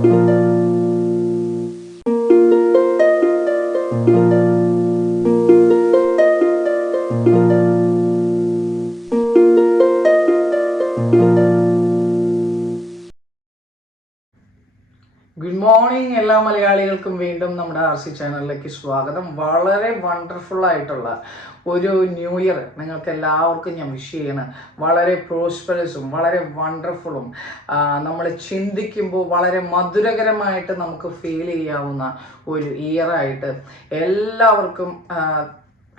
Good morning എല്ലാ മലയാളികൾക്കും വീണ്ടും നമ്മുടെ RC ചാനലിലേക്ക് സ്വാഗതം. വളരെ വണ്ടർഫുൾ ആയിട്ടുള്ള ഒരു ന്യൂ ഇയർ നിങ്ങൾക്ക് എല്ലാവർക്കും ഞാൻ വിഷ് ചെയ്യണം. വളരെ പ്രോസ്പെറസും വളരെ വണ്ടർഫുള്ളും നമ്മൾ ചിന്തിക്കുമ്പോൾ വളരെ മധുരകരമായിട്ട് നമുക്ക് ഫീൽ ചെയ്യാവുന്ന ഒരു ഇയറായിട്ട് എല്ലാവർക്കും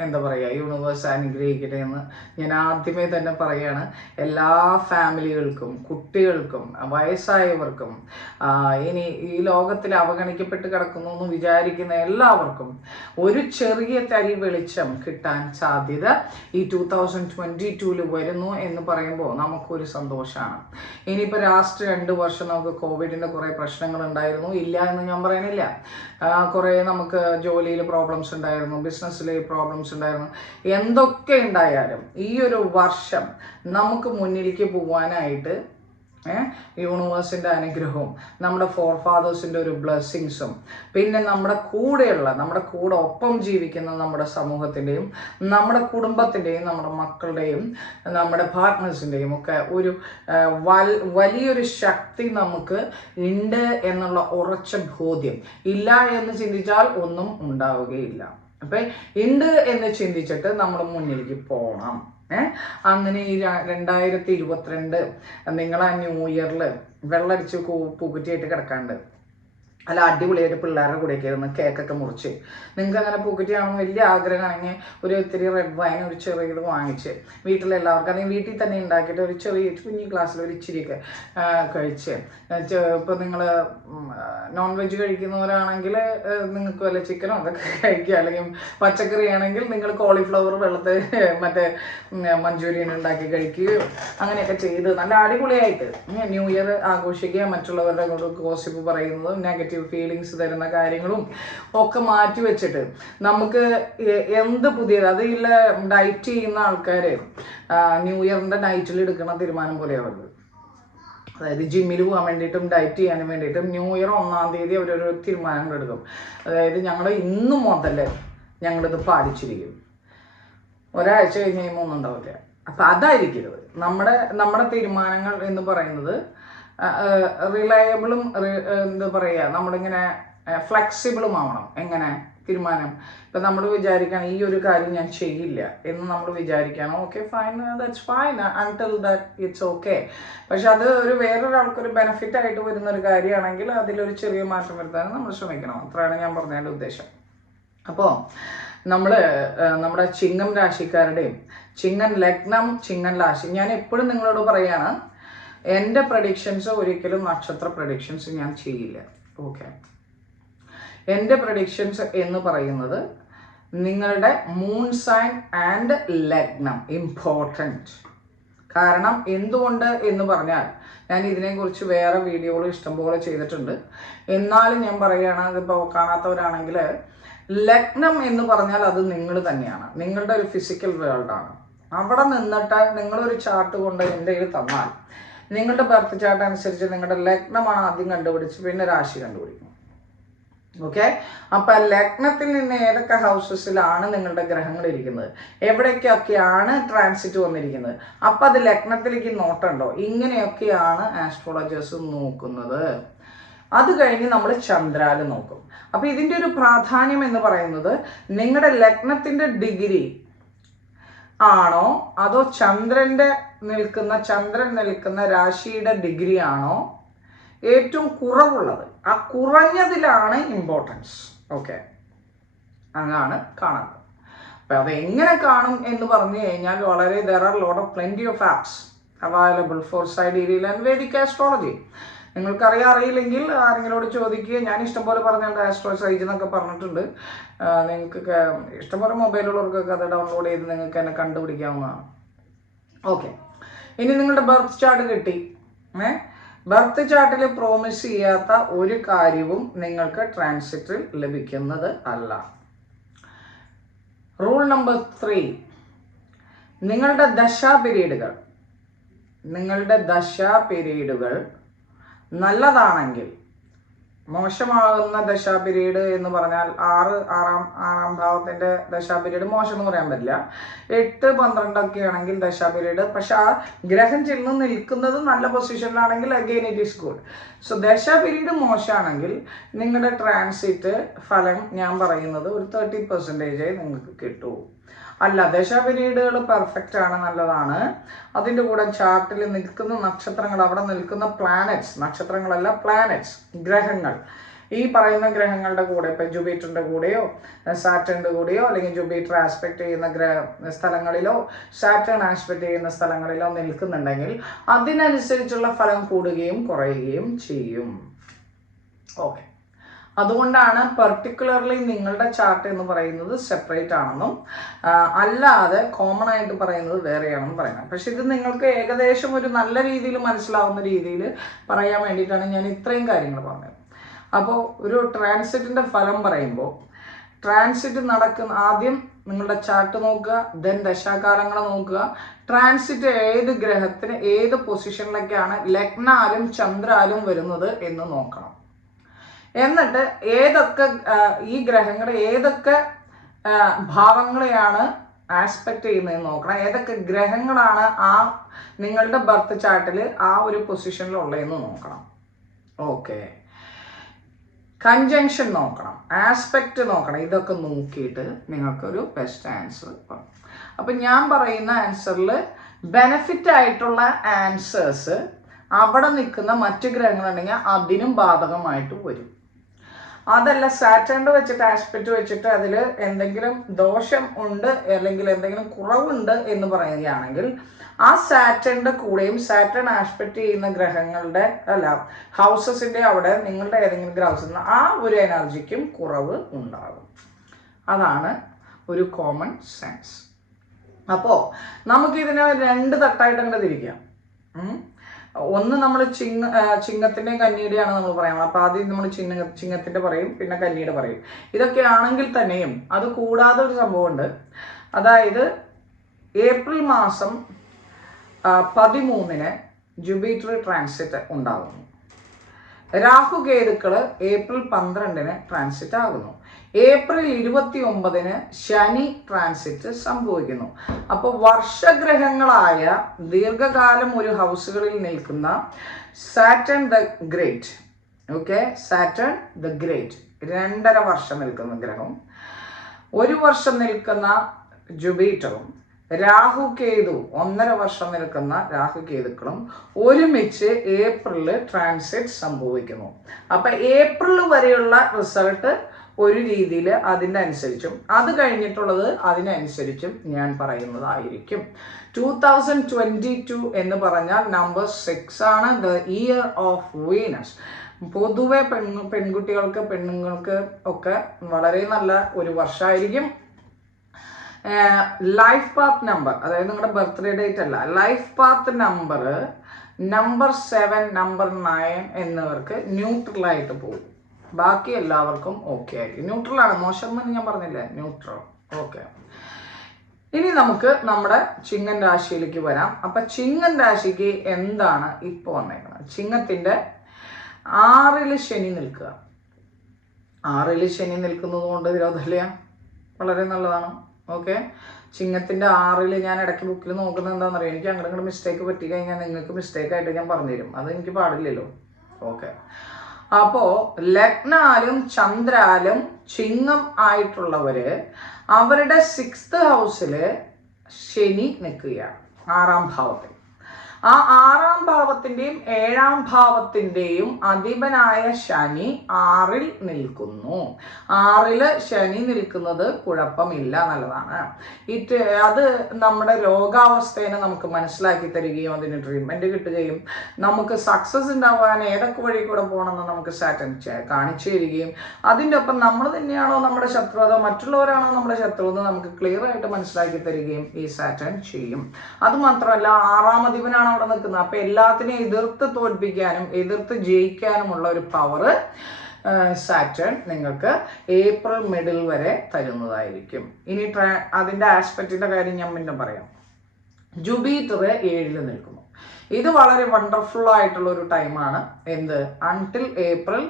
എന്താ പറയുക, യൂണിവേഴ്സ് അനുഗ്രഹിക്കട്ടെ എന്ന് ഞാൻ ആദ്യമേ തന്നെ പറയുകയാണ്. എല്ലാ ഫാമിലികൾക്കും, കുട്ടികൾക്കും, വയസ്സായവർക്കും, ഇനി ഈ ലോകത്തിൽ അവഗണിക്കപ്പെട്ട് കിടക്കുന്നു എന്ന് വിചാരിക്കുന്ന എല്ലാവർക്കും ഒരു ചെറിയ തരി വെളിച്ചം കിട്ടാൻ സാധ്യത ഈ 2022 വരുന്നു എന്ന് പറയുമ്പോൾ നമുക്കൊരു സന്തോഷമാണ്. ഇനിയിപ്പോൾ ലാസ്റ്റ് 2 വർഷം നമുക്ക് കോവിഡിൻ്റെ കുറേ പ്രശ്നങ്ങൾ ഉണ്ടായിരുന്നു, ഇല്ല എന്ന് ഞാൻ പറയുന്നില്ല. കുറേ നമുക്ക് ജോലിയിൽ പ്രോബ്ലംസ് ഉണ്ടായിരുന്നു, ബിസിനസ്സിൽ പ്രോബ്ലംസ് ഉണ്ടായിരുന്നു. എന്തൊക്കെ ഉണ്ടായാലും ഈ ഒരു വർഷം നമുക്ക് മുന്നിലേക്ക് പോകാനായിട്ട് യൂണിവേഴ്സിൻ്റെ അനുഗ്രഹവും നമ്മുടെ ഫോർ ഫാദേഴ്സിൻ്റെ ഒരു ബ്ലെസ്സിങ്സും പിന്നെ നമ്മുടെ കൂടെ ഒപ്പം ജീവിക്കുന്ന നമ്മുടെ സമൂഹത്തിൻ്റെയും നമ്മുടെ കുടുംബത്തിൻ്റെയും നമ്മുടെ മക്കളുടെയും നമ്മുടെ പാർട്ട്നേഴ്സിൻ്റെയും ഒക്കെ ഒരു വലിയൊരു ശക്തി നമുക്ക് ഉണ്ട് എന്നുള്ള ഉറച്ച ബോധ്യം. ഇല്ല എന്ന് ചിന്തിച്ചാൽ ഒന്നും ഉണ്ടാവുകയില്ല. അപ്പം ഉണ്ട് എന്ന് ചിന്തിച്ചിട്ട് നമ്മൾ മുന്നിലേക്ക് പോകണം. അങ്ങനെ ഈ 2022 നിങ്ങൾ ആ ന്യൂ ഇയറിൽ വെള്ളടിച്ച് പൂക്കുറ്റിയായിട്ട് കിടക്കാണ്ട് അല്ല അടിപൊളിയായിട്ട് പിള്ളേരുടെ കൂടെയൊക്കെ ഇരുന്ന് കേക്കൊക്കെ മുറിച്ച്, നിങ്ങൾക്ക് അങ്ങനെ പൂക്കുറ്റിയാണോ വലിയ ആഗ്രഹമാണെങ്കിൽ ഒരു ഇത്തിരി റെഡ് വൈൻ ഒരു ചെറിയത് വാങ്ങിച്ച് വീട്ടിലെല്ലാവർക്കും അല്ലെങ്കിൽ വീട്ടിൽ തന്നെ ഉണ്ടാക്കിയിട്ട് ഒരു ചെറിയ കുഞ്ഞി ഗ്ലാസ്സിൽ ഒരു ഇച്ചിരിയൊക്കെ കഴിച്ച്, ഇപ്പോൾ നിങ്ങൾ നോൺ വെജ് കഴിക്കുന്നവരാണെങ്കിൽ നിങ്ങൾക്ക് വല്ല ചിക്കനോ അതൊക്കെ കഴിക്കുക, അല്ലെങ്കിൽ പച്ചക്കറി ആണെങ്കിൽ നിങ്ങൾ കോളിഫ്ലവർ വെള്ളത്തിൽ മറ്റേ മഞ്ചൂരിയൻ ഉണ്ടാക്കി കഴിക്കുകയോ അങ്ങനെയൊക്കെ ചെയ്ത് നല്ല അടിപൊളിയായിട്ട് ന്യൂ ഇയർ ആഘോഷിക്കുക. മറ്റുള്ളവരുടെ ഗോസിപ്പ് പറയുന്നതും നെഗറ്റീവ് ഫീലിങ്സ് തരുന്ന കാര്യങ്ങളും ഒക്കെ മാറ്റി വെച്ചിട്ട് നമുക്ക് എന്ത് പുതിയത് അതിൽ ഡയറ്റ് ചെയ്യുന്ന ആൾക്കാർ ന്യൂ ഇയറിൻ്റെ ഡയറ്റിൽ എടുക്കുന്ന തീരുമാനം പോലെയാവുന്നത്. അതായത് ജിമ്മിൽ പോകാൻ വേണ്ടിയിട്ടും ഡയറ്റ് ചെയ്യാനും വേണ്ടിയിട്ടും ന്യൂ ഇയർ 1-ാം തീയതി അവരൊരു തീരുമാനങ്ങൾ എടുക്കും. അതായത് ഞങ്ങൾ ഇന്നു മുതൽ ഞങ്ങളിത് പാലിച്ചിരിക്കും, ഒരാഴ്ച കഴിഞ്ഞ് കഴിയുമ്പോൾ ഒന്നും ഉണ്ടാവില്ല. അപ്പം അതായിരിക്കരുത് നമ്മുടെ തീരുമാനങ്ങൾ എന്ന് പറയുന്നത്. റിലയബിളും എന്താ പറയുക, നമ്മളിങ്ങനെ ഫ്ലെക്സിബിളും ആവണം. എങ്ങനെ തീരുമാനം, ഇപ്പം നമ്മൾ വിചാരിക്കണം ഈ ഒരു കാര്യം ഞാൻ ചെയ്യില്ല എന്ന് നമ്മൾ വിചാരിക്കണം. Okay fine, that's fine until that it's okay. പക്ഷെ അത് വേറൊരാൾക്കൊരു ബെനിഫിറ്റ് ആയിട്ട് വരുന്ന ഒരു കാര്യമാണെങ്കിൽ അതിലൊരു ചെറിയ മാറ്റം വരുത്താൻ നമ്മൾ ശ്രമിക്കണം. അത്രയാണ് ഞാൻ പറഞ്ഞതിൻ്റെ ഉദ്ദേശം. അപ്പോൾ നമ്മുടെ ചിങ്ങം രാശിക്കാരുടെയും ചിങ്ങൻ ലഗ്നം ചിങ്ങൻ രാശി, ഞാൻ എപ്പോഴും നിങ്ങളോട് പറയാണ്, എൻ്റെ പ്രഡിക്ഷൻസ് ഒരിക്കലും നക്ഷത്ര പ്രഡിക്ഷൻസ് ഞാൻ ചെയ്യില്ല. ഓക്കെ, എൻ്റെ പ്രഡിക്ഷൻസ് എന്ന് പറയുന്നത് നിങ്ങളുടെ മൂൺ സൈൻ ആൻഡ് ലഗ്നം ഇമ്പോർട്ടൻറ്റ്. കാരണം എന്തുകൊണ്ട് എന്ന് പറഞ്ഞാൽ ഞാൻ ഇതിനെക്കുറിച്ച് വേറെ വീഡിയോകൾ ഇഷ്ടംപോലെ ചെയ്തിട്ടുണ്ട്. എന്നാലും ഞാൻ പറയുകയാണ്, അതിപ്പോൾ കാണാത്തവരാണെങ്കിൽ ലഗ്നം എന്ന് പറഞ്ഞാൽ അത് നിങ്ങൾ തന്നെയാണ്, നിങ്ങളുടെ ഒരു ഫിസിക്കൽ വേൾഡാണ്. അവിടെ നിന്നിട്ട് നിങ്ങളൊരു ചാർട്ട് കൊണ്ട് എൻ്റെ കയ്യിൽ തന്നാൽ നിങ്ങളുടെ ബർത്ത് ചാർട്ട് അനുസരിച്ച് നിങ്ങളുടെ ലഗ്നമാണ് ആദ്യം കണ്ടുപിടിച്ച് പിന്നെ രാശി കണ്ടുപിടിക്കും. ഓക്കെ, അപ്പം ലഗ്നത്തിൽ നിന്ന് ഏതൊക്കെ ഹൗസസിലാണ് നിങ്ങളുടെ ഗ്രഹങ്ങൾ ഇരിക്കുന്നത്, എവിടേക്കൊക്കെയാണ് ട്രാൻസിറ്റ് വന്നിരിക്കുന്നത്, അപ്പം അത് ലഗ്നത്തിലേക്ക് നോട്ടുണ്ടോ, ഇങ്ങനെയൊക്കെയാണ് ആസ്ട്രോളജേഴ്സ് നോക്കുന്നത്. അത് കഴിഞ്ഞ് നമ്മൾ ചന്ദ്രാല് നോക്കും. അപ്പം ഇതിൻ്റെ ഒരു പ്രാധാന്യം എന്ന് പറയുന്നത് നിങ്ങളുടെ ലഗ്നത്തിൻ്റെ ഡിഗ്രി ആണോ അതോ ചന്ദ്രൻ നിൽക്കുന്ന രാശിയുടെ ഡിഗ്രി ആണോ ഏറ്റവും കുറവുള്ളത്, ആ കുറഞ്ഞതിലാണ് ഇമ്പോർട്ടൻസ്. ഓക്കെ, അങ്ങാണ് കാണുന്നത്. അപ്പം അത് എങ്ങനെ കാണും എന്ന് പറഞ്ഞു കഴിഞ്ഞാൽ വളരെ there are lot of plenty of apps available for sidereal and Vedic astrology. അറിയില്ലെങ്കിൽ ആരെങ്കിലോട് ചോദിക്കുക. ഞാൻ ഇഷ്ടംപോലെ പറഞ്ഞിട്ടുണ്ട്, ആസ്ട്രോ സൈജ് എന്നൊക്കെ പറഞ്ഞിട്ടുണ്ട്. നിങ്ങൾക്കൊക്കെ ഇഷ്ടംപോലെ മൊബൈലുള്ളവർക്കൊക്കെ അത് ഡൗൺലോഡ് ചെയ്ത് നിങ്ങൾക്ക് തന്നെ കണ്ടുപിടിക്കാവുന്നതാണ്. ഓക്കെ, ഇനി നിങ്ങളുടെ ബർത്ത് ചാർട്ട് കിട്ടി. ബർത്ത് ചാർട്ടിൽ പ്രോമിസ് ചെയ്യാത്ത ഒരു കാര്യവും നിങ്ങൾക്ക് ട്രാൻസിറ്റിൽ ലഭിക്കുന്നത് അല്ല. റൂൾ നമ്പർ 3, നിങ്ങളുടെ ദശാ പീരീഡുകൾ നല്ലതാണെങ്കിൽ മോശമാകുന്ന ദശാ പീരീഡ് എന്ന് പറഞ്ഞാൽ ആറാം ഭാവത്തിന്റെ ദശാ പീരീഡ് മോശം എന്ന് പറയാൻ പറ്റില്ല. 8, 12 ഒക്കെ ആണെങ്കിൽ ദശാ പീരീഡ്. പക്ഷെ ആ ഗ്രഹം ചെന്ന് നിൽക്കുന്നത് നല്ല പൊസിഷനിലാണെങ്കിൽ again it is good. So ദശാ പീരീഡ് മോശമാണെങ്കിൽ നിങ്ങളുടെ ട്രാൻസിറ്റ് ഫലം ഞാൻ പറയുന്നത് ഒരു 30% നിങ്ങൾക്ക് കിട്ടൂ. അല്ല, ദശാ പീരീഡുകൾ പെർഫെക്റ്റ് ആണ്, നല്ലതാണ്. അതിൻ്റെ കൂടെ ചാർട്ടിൽ നിൽക്കുന്ന നക്ഷത്രങ്ങൾ, അവിടെ നിൽക്കുന്ന പ്ലാനറ്റ്സ്, നക്ഷത്രങ്ങളല്ല പ്ലാനറ്റ്സ്, ഗ്രഹങ്ങൾ, ഈ പറയുന്ന ഗ്രഹങ്ങളുടെ കൂടെ ഇപ്പം ജൂപ്പിറ്ററിൻ്റെ കൂടെയോ സാറ്റേണിൻ്റെ കൂടെയോ അല്ലെങ്കിൽ ജൂപ്പിറ്റർ ആസ്പെക്ട് ചെയ്യുന്ന സ്ഥലങ്ങളിലോ സാറ്റേൺ ആസ്പെക്ട് ചെയ്യുന്ന സ്ഥലങ്ങളിലോ നിൽക്കുന്നുണ്ടെങ്കിൽ അതിനനുസരിച്ചുള്ള ഫലം കൂടുകയും കുറയുകയും ചെയ്യും. ഓക്കെ, അതുകൊണ്ടാണ് പെർട്ടിക്കുലർലി നിങ്ങളുടെ ചാർട്ട് എന്ന് പറയുന്നത് സെപ്പറേറ്റ് ആണെന്നും അല്ലാതെ കോമൺ ആയിട്ട് പറയുന്നത് വേറെയാണെന്നും പറയുന്നത്. പക്ഷെ ഇത് നിങ്ങൾക്ക് ഏകദേശം ഒരു നല്ല രീതിയിൽ മനസ്സിലാവുന്ന രീതിയിൽ പറയാൻ വേണ്ടിയിട്ടാണ് ഞാൻ ഇത്രയും കാര്യങ്ങൾ പറഞ്ഞത്. അപ്പോൾ ഒരു ട്രാൻസിറ്റിൻ്റെ ഫലം പറയുമ്പോൾ ട്രാൻസിറ്റ് നടക്കുന്ന ആദ്യം നിങ്ങളുടെ ചാർട്ട് നോക്കുക, ദെൻ ദശാകാലങ്ങൾ നോക്കുക. ട്രാൻസിറ്റ് ഏത് ഗ്രഹത്തിന് ഏത് പൊസിഷനിലേക്കാണ് ലഗ്നാലും ചന്ദ്രാലും വരുന്നത് എന്ന് നോക്കണം. എന്നിട്ട് ഏതൊക്കെ ഈ ഗ്രഹങ്ങൾ ഏതൊക്കെ ഭാവങ്ങളെയാണ് ആസ്പെക്ട് ചെയ്യുന്നതെന്ന് നോക്കണം. ഏതൊക്കെ ഗ്രഹങ്ങളാണ് ആ നിങ്ങളുടെ ബർത്ത് ചാർട്ടിൽ ആ ഒരു പൊസിഷനിലുള്ളതെന്ന് നോക്കണം. ഓക്കെ, കൺജങ്ഷൻ നോക്കണം, ആസ്പെക്റ്റ് നോക്കണം. ഇതൊക്കെ നോക്കിയിട്ട് നിങ്ങൾക്കൊരു ബെസ്റ്റ് ആൻസർ പറയും. അപ്പം ഞാൻ പറയുന്ന ആൻസറിൽ ബെനഫിറ്റ് ആയിട്ടുള്ള ആൻസേഴ്സ് അവിടെ നിൽക്കുന്ന മറ്റ് ഗ്രഹങ്ങളുണ്ടെങ്കിൽ അതിനും ബാധകമായിട്ട് വരും. അതല്ല സാറ്റേണിൻ്റെ വെച്ചിട്ട് ആസ്പെക്റ്റ് വെച്ചിട്ട് അതിൽ എന്തെങ്കിലും ദോഷം ഉണ്ട് അല്ലെങ്കിൽ എന്തെങ്കിലും കുറവുണ്ട് എന്ന് പറയുകയാണെങ്കിൽ ആ സാറ്റേണിൻ്റെ കൂടെയും സാറ്റേൺ ആസ്പെക്റ്റ് ചെയ്യുന്ന ഗ്രഹങ്ങളുടെ ഹൗസസിൻ്റെ അവിടെ നിങ്ങളുടെ ഏതെങ്കിലും ഗ്രഹത്തിൽ ആ ഒരു എനർജിക്കും കുറവ് ഉണ്ടാകും. അതാണ് ഒരു കോമൺ സെൻസ്. അപ്പോൾ നമുക്കിതിനെ 2 തട്ടായിട്ട് അങ്ങോട്ട് തിരിക്കാം. ഒന്ന് നമ്മൾ ചിങ്ങത്തിൻ്റെയും കന്നിയുടെയാണ് നമ്മൾ പറയുന്നത്. അപ്പോൾ ആദ്യം നമ്മൾ ചിങ്ങത്തിൻ്റെ പറയും, പിന്നെ കന്നിയുടെ പറയും. ഇതൊക്കെ ആണെങ്കിൽ തന്നെയും അത് കൂടാതെ ഒരു സംഭവമുണ്ട്. അതായത് ഏപ്രിൽ മാസം 13 ജൂപ്പിറ്റർ ട്രാൻസിറ്റ് ഉണ്ടാകുന്നു. രാഹു കേതുക്കൾ ഏപ്രിൽ 12 ട്രാൻസിറ്റ് ആകുന്നു. ഏപ്രിൽ 29 ശനി ട്രാൻസിറ്റ് സംഭവിക്കുന്നു. അപ്പോൾ വർഷഗ്രഹങ്ങളായ ദീർഘകാലം ഒരു ഹൗസുകളിൽ നിൽക്കുന്ന Saturn the great, Saturn the great 2.5 വർഷം നിൽക്കുന്ന ഗ്രഹവും 1 വർഷം നിൽക്കുന്ന ജൂപ്പിറ്ററും രാഹു കേതു 1.5 വർഷം നിൽക്കുന്ന രാഹു കേതുക്കളും ഒരുമിച്ച് ഏപ്രിലിൽ ട്രാൻസിറ്റ് സംഭവിക്കുന്നു. അപ്പം ഏപ്രിൽ വരെയുള്ള റിസൾട്ട് ഒരു രീതിയിൽ അതിൻ്റെ അനുസരിച്ചും അത് കഴിഞ്ഞിട്ടുള്ളത് അതിനനുസരിച്ചും ഞാൻ പറയുന്നതായിരിക്കും. 2022 എന്ന് പറഞ്ഞാൽ നമ്പർ 6 ആണ്, ദ ഇയർ ഓഫ് വീനസ്. പൊതുവെ പെണ്ണുങ്ങൾക്ക് ഒക്കെ വളരെ നല്ല ഒരു വർഷമായിരിക്കും. ലൈഫ് പാത്ത് നമ്പർ, അതായത് നിങ്ങളുടെ ബർത്ത്ഡേ ഡേറ്റ് അല്ല, ലൈഫ് പാത്ത് നമ്പർ 7, നമ്പർ 9 എന്നിവർക്ക് ന്യൂട്രലായിട്ട് പോകും. ബാക്കി എല്ലാവർക്കും ഓക്കെ ആയിരിക്കും. ന്യൂട്രലാണ്, മോശം എന്ന് ഞാൻ പറഞ്ഞില്ലേ, ന്യൂട്രൽ. ഓക്കെ, ഇനി നമുക്ക് നമ്മുടെ ചിങ്ങൻ രാശിയിലേക്ക് വരാം. അപ്പം ചിങ്ങൻ രാശിക്ക് എന്താണ് ഇപ്പോൾ വന്നേക്കുന്നത്? ചിങ്ങത്തിൻ്റെ 6ൽ ശനി നിൽക്കുക. 6ൽ ശനി നിൽക്കുന്നത് കൊണ്ട് വിരോധമില്ല, വളരെ നല്ലതാണ്. ഓക്കെ, ചിങ്ങത്തിൻ്റെ 6ൽ ഞാൻ ഇടയ്ക്ക് ബുക്കിൽ നോക്കുന്നത് എന്താണെന്നറിയാം, എനിക്ക് അങ്ങോട്ട് മിസ്റ്റേക്ക് പറ്റി കഴിഞ്ഞാൽ നിങ്ങൾക്ക് മിസ്റ്റേക്കായിട്ട് ഞാൻ പറഞ്ഞുതരും, അത് എനിക്ക് പാടില്ലല്ലോ. ഓക്കെ, അപ്പോൾ ലഗ്നാലും ചന്ദ്രാലും ചിങ്ങം ആയിട്ടുള്ളവര് അവരുടെ 6th ഹൗസിൽ ശനി നിൽക്കുകയാണ്, 6ാം ഭാവത്തിൽ. ആ 6ാം ഭാവത്തിൻ്റെയും 7ാം ഭാവത്തിൻ്റെയും അധിപനായ ശനി 6ൽ നിൽക്കുന്നു. 6ൽ ശനി നിൽക്കുന്നത് കുഴപ്പമില്ല, നല്ലതാണ്. അത് നമ്മുടെ രോഗാവസ്ഥയെ നമുക്ക് മനസ്സിലാക്കി തരികയും അതിന് ട്രീറ്റ്മെൻറ്റ് കിട്ടുകയും നമുക്ക് സക്സസ് ഉണ്ടാവാൻ ഏതൊക്കെ വഴി കൂടെ പോകണമെന്ന് നമുക്ക് സാറ്റൻ കാണിച്ചു തരികയും അതിൻ്റെ ഒപ്പം നമ്മൾ തന്നെയാണോ നമ്മുടെ ശത്രു അതോ മറ്റുള്ളവരാണോ നമ്മുടെ ശത്രു എന്ന് നമുക്ക് ക്ലിയർ ആയിട്ട് മനസ്സിലാക്കി തരികയും ഈ സാറ്റൻ ചെയ്യും. അതുമാത്രമല്ല 6ാം അധിപനാണ് അവിടെ നിൽക്കുന്നത്. അപ്പൊ എല്ലാത്തിനെയും എതിർത്ത് തോൽപ്പിക്കാനും എതിർത്ത് ജയിക്കാനുമുള്ള ഒരു പവർ സാറ്റേൺ നിങ്ങൾക്ക് ഏപ്രിൽ മിഡിൽ വരെ തരുന്നതായിരിക്കും. ഇനി അതിന്റെ ആസ്പെക്റ്റിന്റെ കാര്യം ഞാൻ പിന്നെ പറയാം. ജൂപ്പിറ്റർ 7ൽ നിൽക്കുന്നു. ഇത് വളരെ വണ്ടർഫുൾ ആയിട്ടുള്ള ഒരു ടൈമാണ്. എന്ത് അൺടിൽ ഏപ്രിൽ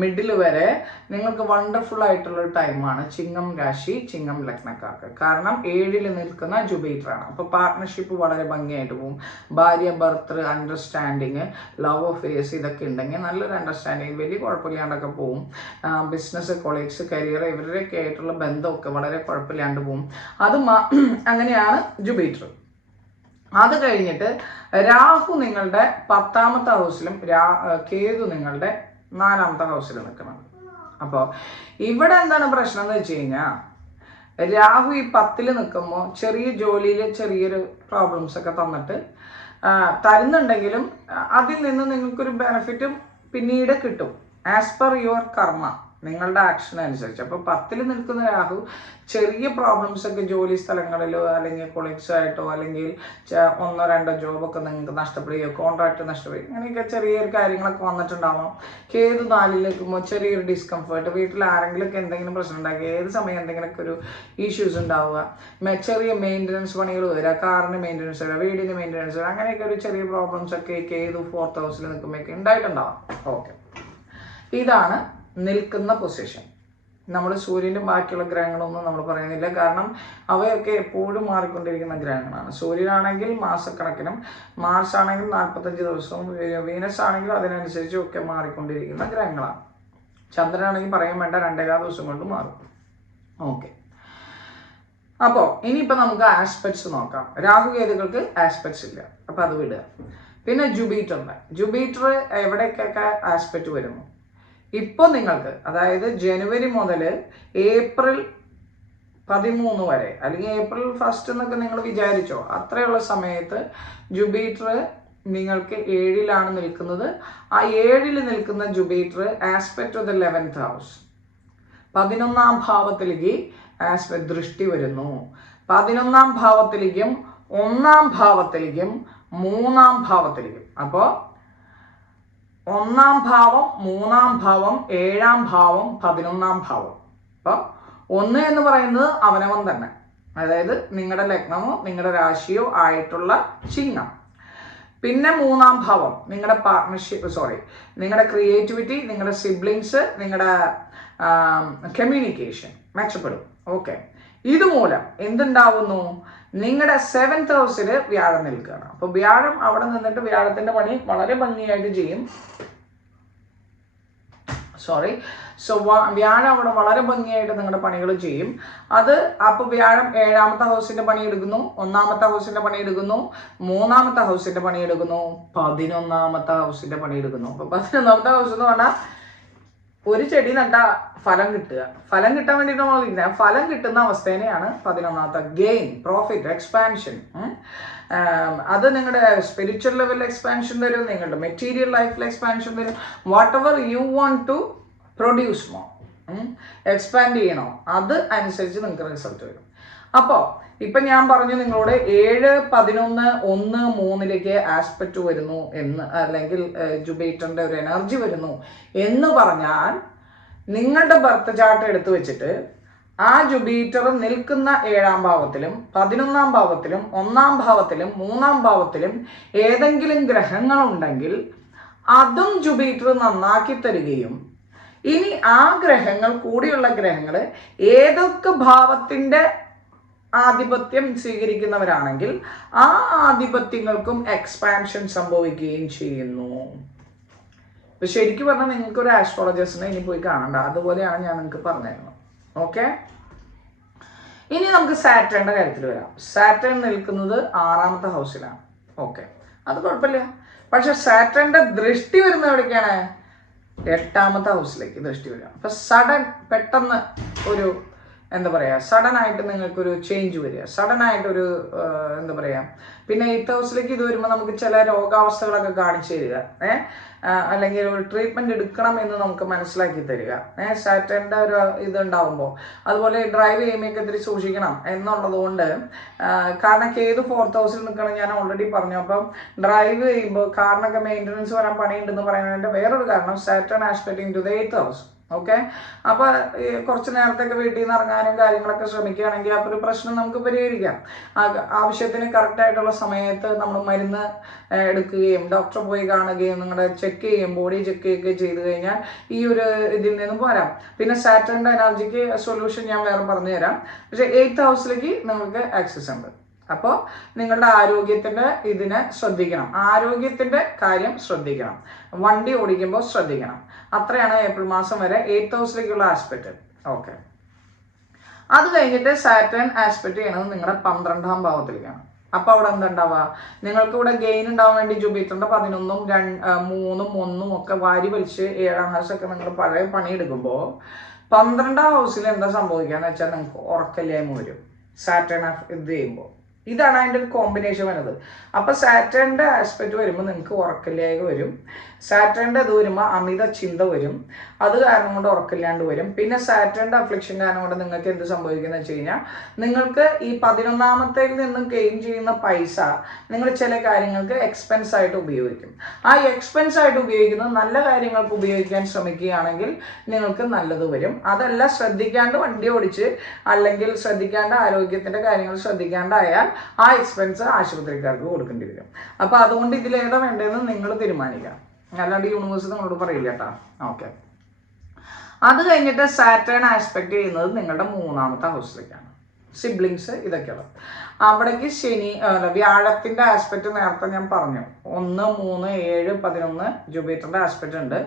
മിഡിൽ വരെ നിങ്ങൾക്ക് വണ്ടർഫുൾ ആയിട്ടുള്ള ഒരു ടൈമാണ് ചിങ്ങം രാശി ചിങ്ങം ലഗ്നക്കാർക്ക്. കാരണം 7ൽ നിൽക്കുന്ന ജുപിറ്ററാണ്. അപ്പോൾ പാർട്ട്ണർഷിപ്പ് വളരെ ഭംഗിയായിട്ട് പോകും. ഭാര്യ ഭർത്തൃ അണ്ടർസ്റ്റാൻഡിങ്, ലവ് അഫെയർസ് ഇതൊക്കെ ഉണ്ടെങ്കിൽ നല്ലൊരു അണ്ടർസ്റ്റാൻഡിങ് വലിയ കുഴപ്പമില്ലാണ്ടൊക്കെ പോകും. ബിസിനസ്, കൊളീഗ്സ്, കരിയർ ഇവരുടെയൊക്കെ ആയിട്ടുള്ള ബന്ധമൊക്കെ വളരെ കുഴപ്പമില്ലാണ്ട് പോകും. അത് അങ്ങനെയാണ് ജുപിറ്റർ. അത് കഴിഞ്ഞിട്ട് രാഹു നിങ്ങളുടെ 10ാമത്തെ ഹൗസിലും കേതു നിങ്ങളുടെ 4ാമത്തെ ഹൗസിലും നിൽക്കണം. അപ്പോൾ ഇവിടെ എന്താണ് പ്രശ്നം എന്ന് വെച്ച് കഴിഞ്ഞാൽ രാഹു ഈ 10ൽ നിൽക്കുമ്പോൾ ചെറിയ ജോലിയിൽ ചെറിയൊരു പ്രോബ്ലംസ് ഒക്കെ തന്നിട്ട് തരുന്നുണ്ടെങ്കിലും അതിൽ നിന്ന് നിങ്ങൾക്കൊരു ബെനിഫിറ്റും പിന്നീട് കിട്ടും ആസ് പെർ യുവർ കർമ്മ, നിങ്ങളുടെ ആക്ഷൻ അനുസരിച്ച്. അപ്പോൾ 10ൽ നിൽക്കുന്ന രാഹു ചെറിയ പ്രോബ്ലംസ് ഒക്കെ ജോലി സ്ഥലങ്ങളിലോ അല്ലെങ്കിൽ കൊളീഗ്സായിട്ടോ അല്ലെങ്കിൽ 1-2 ജോബൊക്കെ നിങ്ങൾക്ക് നഷ്ടപ്പെടുകയോ കോൺട്രാക്ട് നഷ്ടപ്പെടുകയോ അങ്ങനെയൊക്കെ ചെറിയൊരു കാര്യങ്ങളൊക്കെ വന്നിട്ടുണ്ടാവാം. കേതു 4ൽ നിൽക്കുമ്പോൾ ചെറിയൊരു ഡിസ്കംഫേർട്ട്, വീട്ടിൽ ആരെങ്കിലുമൊക്കെ എന്തെങ്കിലും പ്രശ്നം ഉണ്ടാക്കുക, ഏത് സമയം എന്തെങ്കിലുമൊക്കെ ഒരു ഇഷ്യൂസ് ഉണ്ടാവുക, ചെറിയ മെയിൻ്റനൻസ് പണികൾ വരിക, കാറിന് മെയിൻ്റനൻസ് വരിക, വീടിന് മെയിൻ്റനൻസ് വരിക, അങ്ങനെയൊക്കെ ഒരു ചെറിയ പ്രോബ്ലംസ് ഒക്കെ കേതു 4th ഹൗസിൽ നിൽക്കുമ്പോഴൊക്കെ ഉണ്ടായിട്ടുണ്ടാവാം. ഓക്കെ, ഇതാണ് നിൽക്കുന്ന പൊസിഷൻ. നമ്മൾ സൂര്യൻ്റെ ബാക്കിയുള്ള ഗ്രഹങ്ങളൊന്നും നമ്മൾ പറയുന്നില്ല, കാരണം അവയൊക്കെ എപ്പോഴും മാറിക്കൊണ്ടിരിക്കുന്ന ഗ്രഹങ്ങളാണ്. സൂര്യനാണെങ്കിൽ മാസക്കണക്കിനും, മാർസ് ആണെങ്കിൽ 45 ദിവസവും, വീനസ് ആണെങ്കിൽ അതിനനുസരിച്ചും ഒക്കെ മാറിക്കൊണ്ടിരിക്കുന്ന ഗ്രഹങ്ങളാണ്. ചന്ദ്രനാണെങ്കിൽ പറയാൻ വേണ്ട 2.25 ദിവസം കൊണ്ട് മാറും. ഓക്കെ, അപ്പോൾ ഇനിയിപ്പോൾ നമുക്ക് ആസ്പെക്ട്സ് നോക്കാം. രാഹുകേതുക്കൾക്ക് ആസ്പെക്ട്സ് ഇല്ല, അപ്പോൾ അത് വിടുക. പിന്നെ ജുപിറ്റർ എവിടേക്കൊക്കെ ആസ്പെക്റ്റ് വരുന്നു? ഇപ്പോൾ നിങ്ങൾക്ക്, അതായത് ജനുവരി മുതൽ ഏപ്രിൽ 13 വരെ അല്ലെങ്കിൽ ഏപ്രിൽ 1 എന്നൊക്കെ നിങ്ങൾ വിചാരിച്ചോ, അത്രയുള്ള സമയത്ത് ജുപിറ്റർ നിങ്ങൾക്ക് 7ലാണ് നിൽക്കുന്നത്. ആ 7ൽ നിൽക്കുന്ന Jupiter aspect of the 11th house 11ാം ഭാവത്തിലേക്ക് ദൃഷ്ടി വരുന്നു. 11ാം ഭാവത്തിലേക്കും 1ാം ഭാവത്തിലേക്കും 3ാം ഭാവത്തിലേക്കും. അപ്പോൾ 1ാം ഭാവം, 3ാം ഭാവം, 7ാം ഭാവം, 11ാം ഭാവം. അപ്പോൾ 1 എന്ന് പറയുന്നത് അവനവൻ തന്നെ, അതായത് നിങ്ങളുടെ ലഗ്നമോ നിങ്ങളുടെ രാശിയോ ആയിട്ടുള്ള ചിഹ്നം. പിന്നെ 3ാം ഭാവം നിങ്ങളുടെ പാർട്ട്ണർഷിപ്പ്, നിങ്ങളുടെ ക്രിയേറ്റിവിറ്റി, നിങ്ങളുടെ സിബ്ലിങ്സ്, നിങ്ങളുടെ കമ്മ്യൂണിക്കേഷൻ മെച്ചപ്പെടും. ഓക്കെ, ഇതുമൂലം എന്തുണ്ടാവുന്നു? നിങ്ങളുടെ 7th ഹൗസിൽ വ്യാഴം നിൽക്കുകയാണ്. അപ്പോൾ വ്യാഴം അവിടെ നിന്നിട്ട് വ്യാഴത്തിൻ്റെ പണി വളരെ ഭംഗിയായിട്ട് ചെയ്യും. വ്യാഴം അവിടെ വളരെ ഭംഗിയായിട്ട് നിങ്ങളുടെ പണികൾ ചെയ്യും. അത് അപ്പോൾ വ്യാഴം 7ാമത്തെ ഹൗസിൻ്റെ പണിയെടുക്കുന്നു, 1ാമത്തെ ഹൗസിൻ്റെ പണിയെടുക്കുന്നു, 3ാമത്തെ ഹൗസിൻ്റെ പണിയെടുക്കുന്നു, 11ാമത്തെ ഹൗസിൻ്റെ പണിയെടുക്കുന്നു. അപ്പോൾ 11ാമത്തെ ഹൗസ് എന്ന് പറഞ്ഞാൽ ഒരു ചെടി നട്ടാൽ ഫലം കിട്ടുക. ഫലം കിട്ടാൻ വേണ്ടിയിട്ട് നമ്മളില്ല, ഫലം കിട്ടുന്ന അവസ്ഥേനെയാണ് 11ാമത്തെ. Gain, profit, expansion. അത് നിങ്ങളുടെ സ്പിരിച്വൽ ലെവലിൽ എക്സ്പാൻഷൻ തരും, നിങ്ങളുടെ മെറ്റീരിയൽ ലൈഫിൽ എക്സ്പാൻഷൻ തരും. What ever you want to produce more, expand ചെയ്യണോ, അത് അനുസരിച്ച് നിങ്ങൾക്ക് റിസൾട്ട് വരും. അപ്പോൾ ഇപ്പം ഞാൻ പറഞ്ഞു നിങ്ങളോട് 7, 11, 1, 3ലേക്ക് ആസ്പെക്റ്റ് വരുന്നു എന്ന്, അല്ലെങ്കിൽ ജുപിറ്ററിൻ്റെ ഒരു എനർജി വരുന്നു എന്ന് പറഞ്ഞാൽ നിങ്ങളുടെ ബർത്ത് ചാർട്ട് എടുത്തു വെച്ചിട്ട് ആ ജുപിറ്റർ നിൽക്കുന്ന 7ാം ഭാവത്തിലും 11ാം ഭാവത്തിലും 1ാം ഭാവത്തിലും 3ാം ഭാവത്തിലും ഏതെങ്കിലും ഗ്രഹങ്ങളുണ്ടെങ്കിൽ അതും ജുപിറ്റർ നന്നാക്കി തരികയും, ഇനി ആ ഗ്രഹങ്ങൾ കൂടിയുള്ള ഗ്രഹങ്ങൾ ഏതൊക്കെ ഭാവത്തിൻ്റെ ആധിപത്യം സ്വീകരിക്കുന്നവരാണെങ്കിൽ ആ ആധിപത്യങ്ങൾക്കും എക്സ്പാൻഷൻ സംഭവിക്കുകയും ചെയ്യുന്നു. ഇപ്പം ശരിക്കും പറഞ്ഞാൽ നിങ്ങൾക്കൊരു ആസ്ട്രോളജേഴ്സിനെ ഇനി പോയി കാണണ്ട, അതുപോലെയാണ് ഞാൻ നിങ്ങൾക്ക് പറഞ്ഞിരുന്നത്. ഓക്കെ, ഇനി നമുക്ക് സാറ്റേണിൻ്റെ കാര്യത്തിൽ വരാം. സാറ്റേൺ നിൽക്കുന്നത് 6ാമത്തെ ഹൗസിലാണ്. ഓക്കെ, അത് കുഴപ്പമില്ല. പക്ഷെ സാറ്റേണിൻ്റെ ദൃഷ്ടി വരുന്നത് എവിടേക്കാണ്? 8ാമത്തെ ഹൗസിലേക്ക് ദൃഷ്ടി വരിക. അപ്പം സഡൻ, പെട്ടെന്ന് ഒരു എന്താ പറയുക, സഡനായിട്ട് നിങ്ങൾക്കൊരു ചേഞ്ച് വരിക, സഡനായിട്ടൊരു എന്താ പറയുക. പിന്നെ 8th ഹൗസിലേക്ക് ഇത് വരുമ്പോൾ നമുക്ക് ചില രോഗാവസ്ഥകളൊക്കെ കാണിച്ചു തരിക, അല്ലെങ്കിൽ ഒരു ട്രീറ്റ്മെൻറ്റ് എടുക്കണം എന്ന് നമുക്ക് മനസ്സിലാക്കി തരിക. സാറ്റേണിൻ്റെ ഒരു ഇതുണ്ടാവുമ്പോൾ അതുപോലെ ഡ്രൈവ് ചെയ്യുമ്പോഴൊക്കെ ഇത്തിരി സൂക്ഷിക്കണം എന്നുള്ളത് കൊണ്ട്, കാരണം കേതു 4th ഹൗസിൽ നിൽക്കണം ഞാൻ ഓൾറെഡി പറഞ്ഞു. അപ്പം ഡ്രൈവ് ചെയ്യുമ്പോൾ കാറിനൊക്കെ മെയിൻ്റനൻസ് വരാൻ പണിയുണ്ടെന്ന് പറയുന്നതിൻ്റെ വേറൊരു കാരണം Saturn aspect into the 8th house. Okay. അപ്പോൾ കുറച്ച് നേരത്തൊക്കെ വീട്ടിൽ നിന്ന് ഇറങ്ങാനും കാര്യങ്ങളൊക്കെ ശ്രമിക്കുകയാണെങ്കിൽ അപ്പോൾ ഒരു പ്രശ്നം നമുക്ക് പരിഹരിക്കാം. ആവശ്യത്തിന് കറക്റ്റായിട്ടുള്ള സമയത്ത് നമ്മൾ മരുന്ന് എടുക്കുകയും ഡോക്ടറെ പോയി കാണുകയും നിങ്ങളുടെ ചെക്ക് ചെയ്യും, ബോഡി ചെക്ക് ചെയ്യുകയൊക്കെ ചെയ്ത് കഴിഞ്ഞാൽ ഈ ഒരു ഇതിൽ നിന്നും പോരാം. പിന്നെ സാറ്റർൻ്റെ എനർജിക്ക് സൊല്യൂഷൻ ഞാൻ വേറെ പറഞ്ഞു തരാം. പക്ഷേ 8th ഹൗസിലേക്ക് നിങ്ങൾക്ക് ആക്സസ് ഉണ്ട്. അപ്പോൾ നിങ്ങളുടെ ആരോഗ്യത്തിൻ്റെ ഇതിനെ ശ്രദ്ധിക്കണം, ആരോഗ്യത്തിൻ്റെ കാര്യം ശ്രദ്ധിക്കണം, വണ്ടി ഓടിക്കുമ്പോൾ ശ്രദ്ധിക്കണം. അത്രയാണ് ഏപ്രിൽ മാസം വരെ 8th ഹൗസിലേക്കുള്ള ആസ്പെക്ട്. ഓക്കെ. അത് കഴിഞ്ഞിട്ട് സാറ്റേൺ ആസ്പെക്ട് ചെയ്യണത് നിങ്ങളുടെ 12ാം ഭാവത്തിലേക്കാണ്. അപ്പോൾ അവിടെ എന്തുണ്ടാവുക, നിങ്ങൾക്ക് ഇവിടെ ഗെയിൻ ഉണ്ടാവാൻ വേണ്ടി ജൂപ്പിറ്ററിൻ്റെ 11ഉം 3ഉം 1ഉം ഒക്കെ വാരി വലിച്ച് 7ാം ഹൗസൊക്കെ നിങ്ങൾ പഴയ പണിയെടുക്കുമ്പോൾ 12ാം ഹൗസിൽ എന്താ സംഭവിക്കുകയെന്ന് വെച്ചാൽ നിങ്ങൾക്ക് ഉറക്കമില്ലായ്മ വരും സാറ്റേൺ ഇത് ചെയ്യുമ്പോൾ. ഇതാണ് അതിൻ്റെ ഒരു കോമ്പിനേഷൻ വരുന്നത്. അപ്പോൾ സാറ്റേണിൻ്റെ ആസ്പെക്ട് വരുമ്പോൾ നിങ്ങൾക്ക് ഉറക്കമില്ലായ്മ വരും. സാറ്റേണിൻ്റെ ഇത് വരുമ്പോൾ അമിത ചിന്ത വരും, അത് കാരണം കൊണ്ട് ഉറക്കമില്ലാണ്ട് വരും. പിന്നെ സാറ്റേണിൻ്റെ അഫ്ലിക്ഷൻ കാരണം കൊണ്ട് നിങ്ങൾക്ക് എന്ത് സംഭവിക്കുന്നത് വെച്ച് കഴിഞ്ഞാൽ നിങ്ങൾക്ക് ഈ 11ാമത്തേൽ നിന്നും ഗെയിൻ ചെയ്യുന്ന പൈസ നിങ്ങൾ ചില കാര്യങ്ങൾക്ക് എക്സ്പെൻസ് ആയിട്ട് ഉപയോഗിക്കും. ആ എക്സ്പെൻസ് ആയിട്ട് ഉപയോഗിക്കുന്നത് നല്ല കാര്യങ്ങൾക്ക് ഉപയോഗിക്കാൻ ശ്രമിക്കുകയാണെങ്കിൽ നിങ്ങൾക്ക് നല്ലത് വരും. അതല്ല ശ്രദ്ധിക്കാണ്ട് വണ്ടി ഓടിച്ച് അല്ലെങ്കിൽ ശ്രദ്ധിക്കാണ്ട് ആരോഗ്യത്തിൻ്റെ കാര്യങ്ങൾ ശ്രദ്ധിക്കാണ്ടായാൽ ആ എക്സ്പെൻസ് ആശുപത്രിക്കാർക്ക് കൊടുക്കേണ്ടി വരും. അപ്പോൾ അതുകൊണ്ട് ഇതിലേതാ വേണ്ടതെന്ന് നിങ്ങൾ തീരുമാനിക്കാം, അല്ലാണ്ട് യൂണിവേഴ്സ് നിങ്ങളോട് പറയില്ല കേട്ടോ. ഓക്കെ. അത് കഴിഞ്ഞിട്ട് സാറ്റേൺ ആസ്പെക്ട് ചെയ്യുന്നത് നിങ്ങളുടെ 3ാമത്തെ ഹൗസിലേക്കാണ്. സിബ്ലിങ്സ് ഇതൊക്കെയുള്ള അവിടേക്ക് വ്യാഴത്തിൻ്റെ ആസ്പെക്ട് നേരത്തെ ഞാൻ പറഞ്ഞു. 1, 3, 7, 11 ജൂപ്പിറ്ററിൻ്റെ ആസ്പെക്ട് ഉണ്ട്.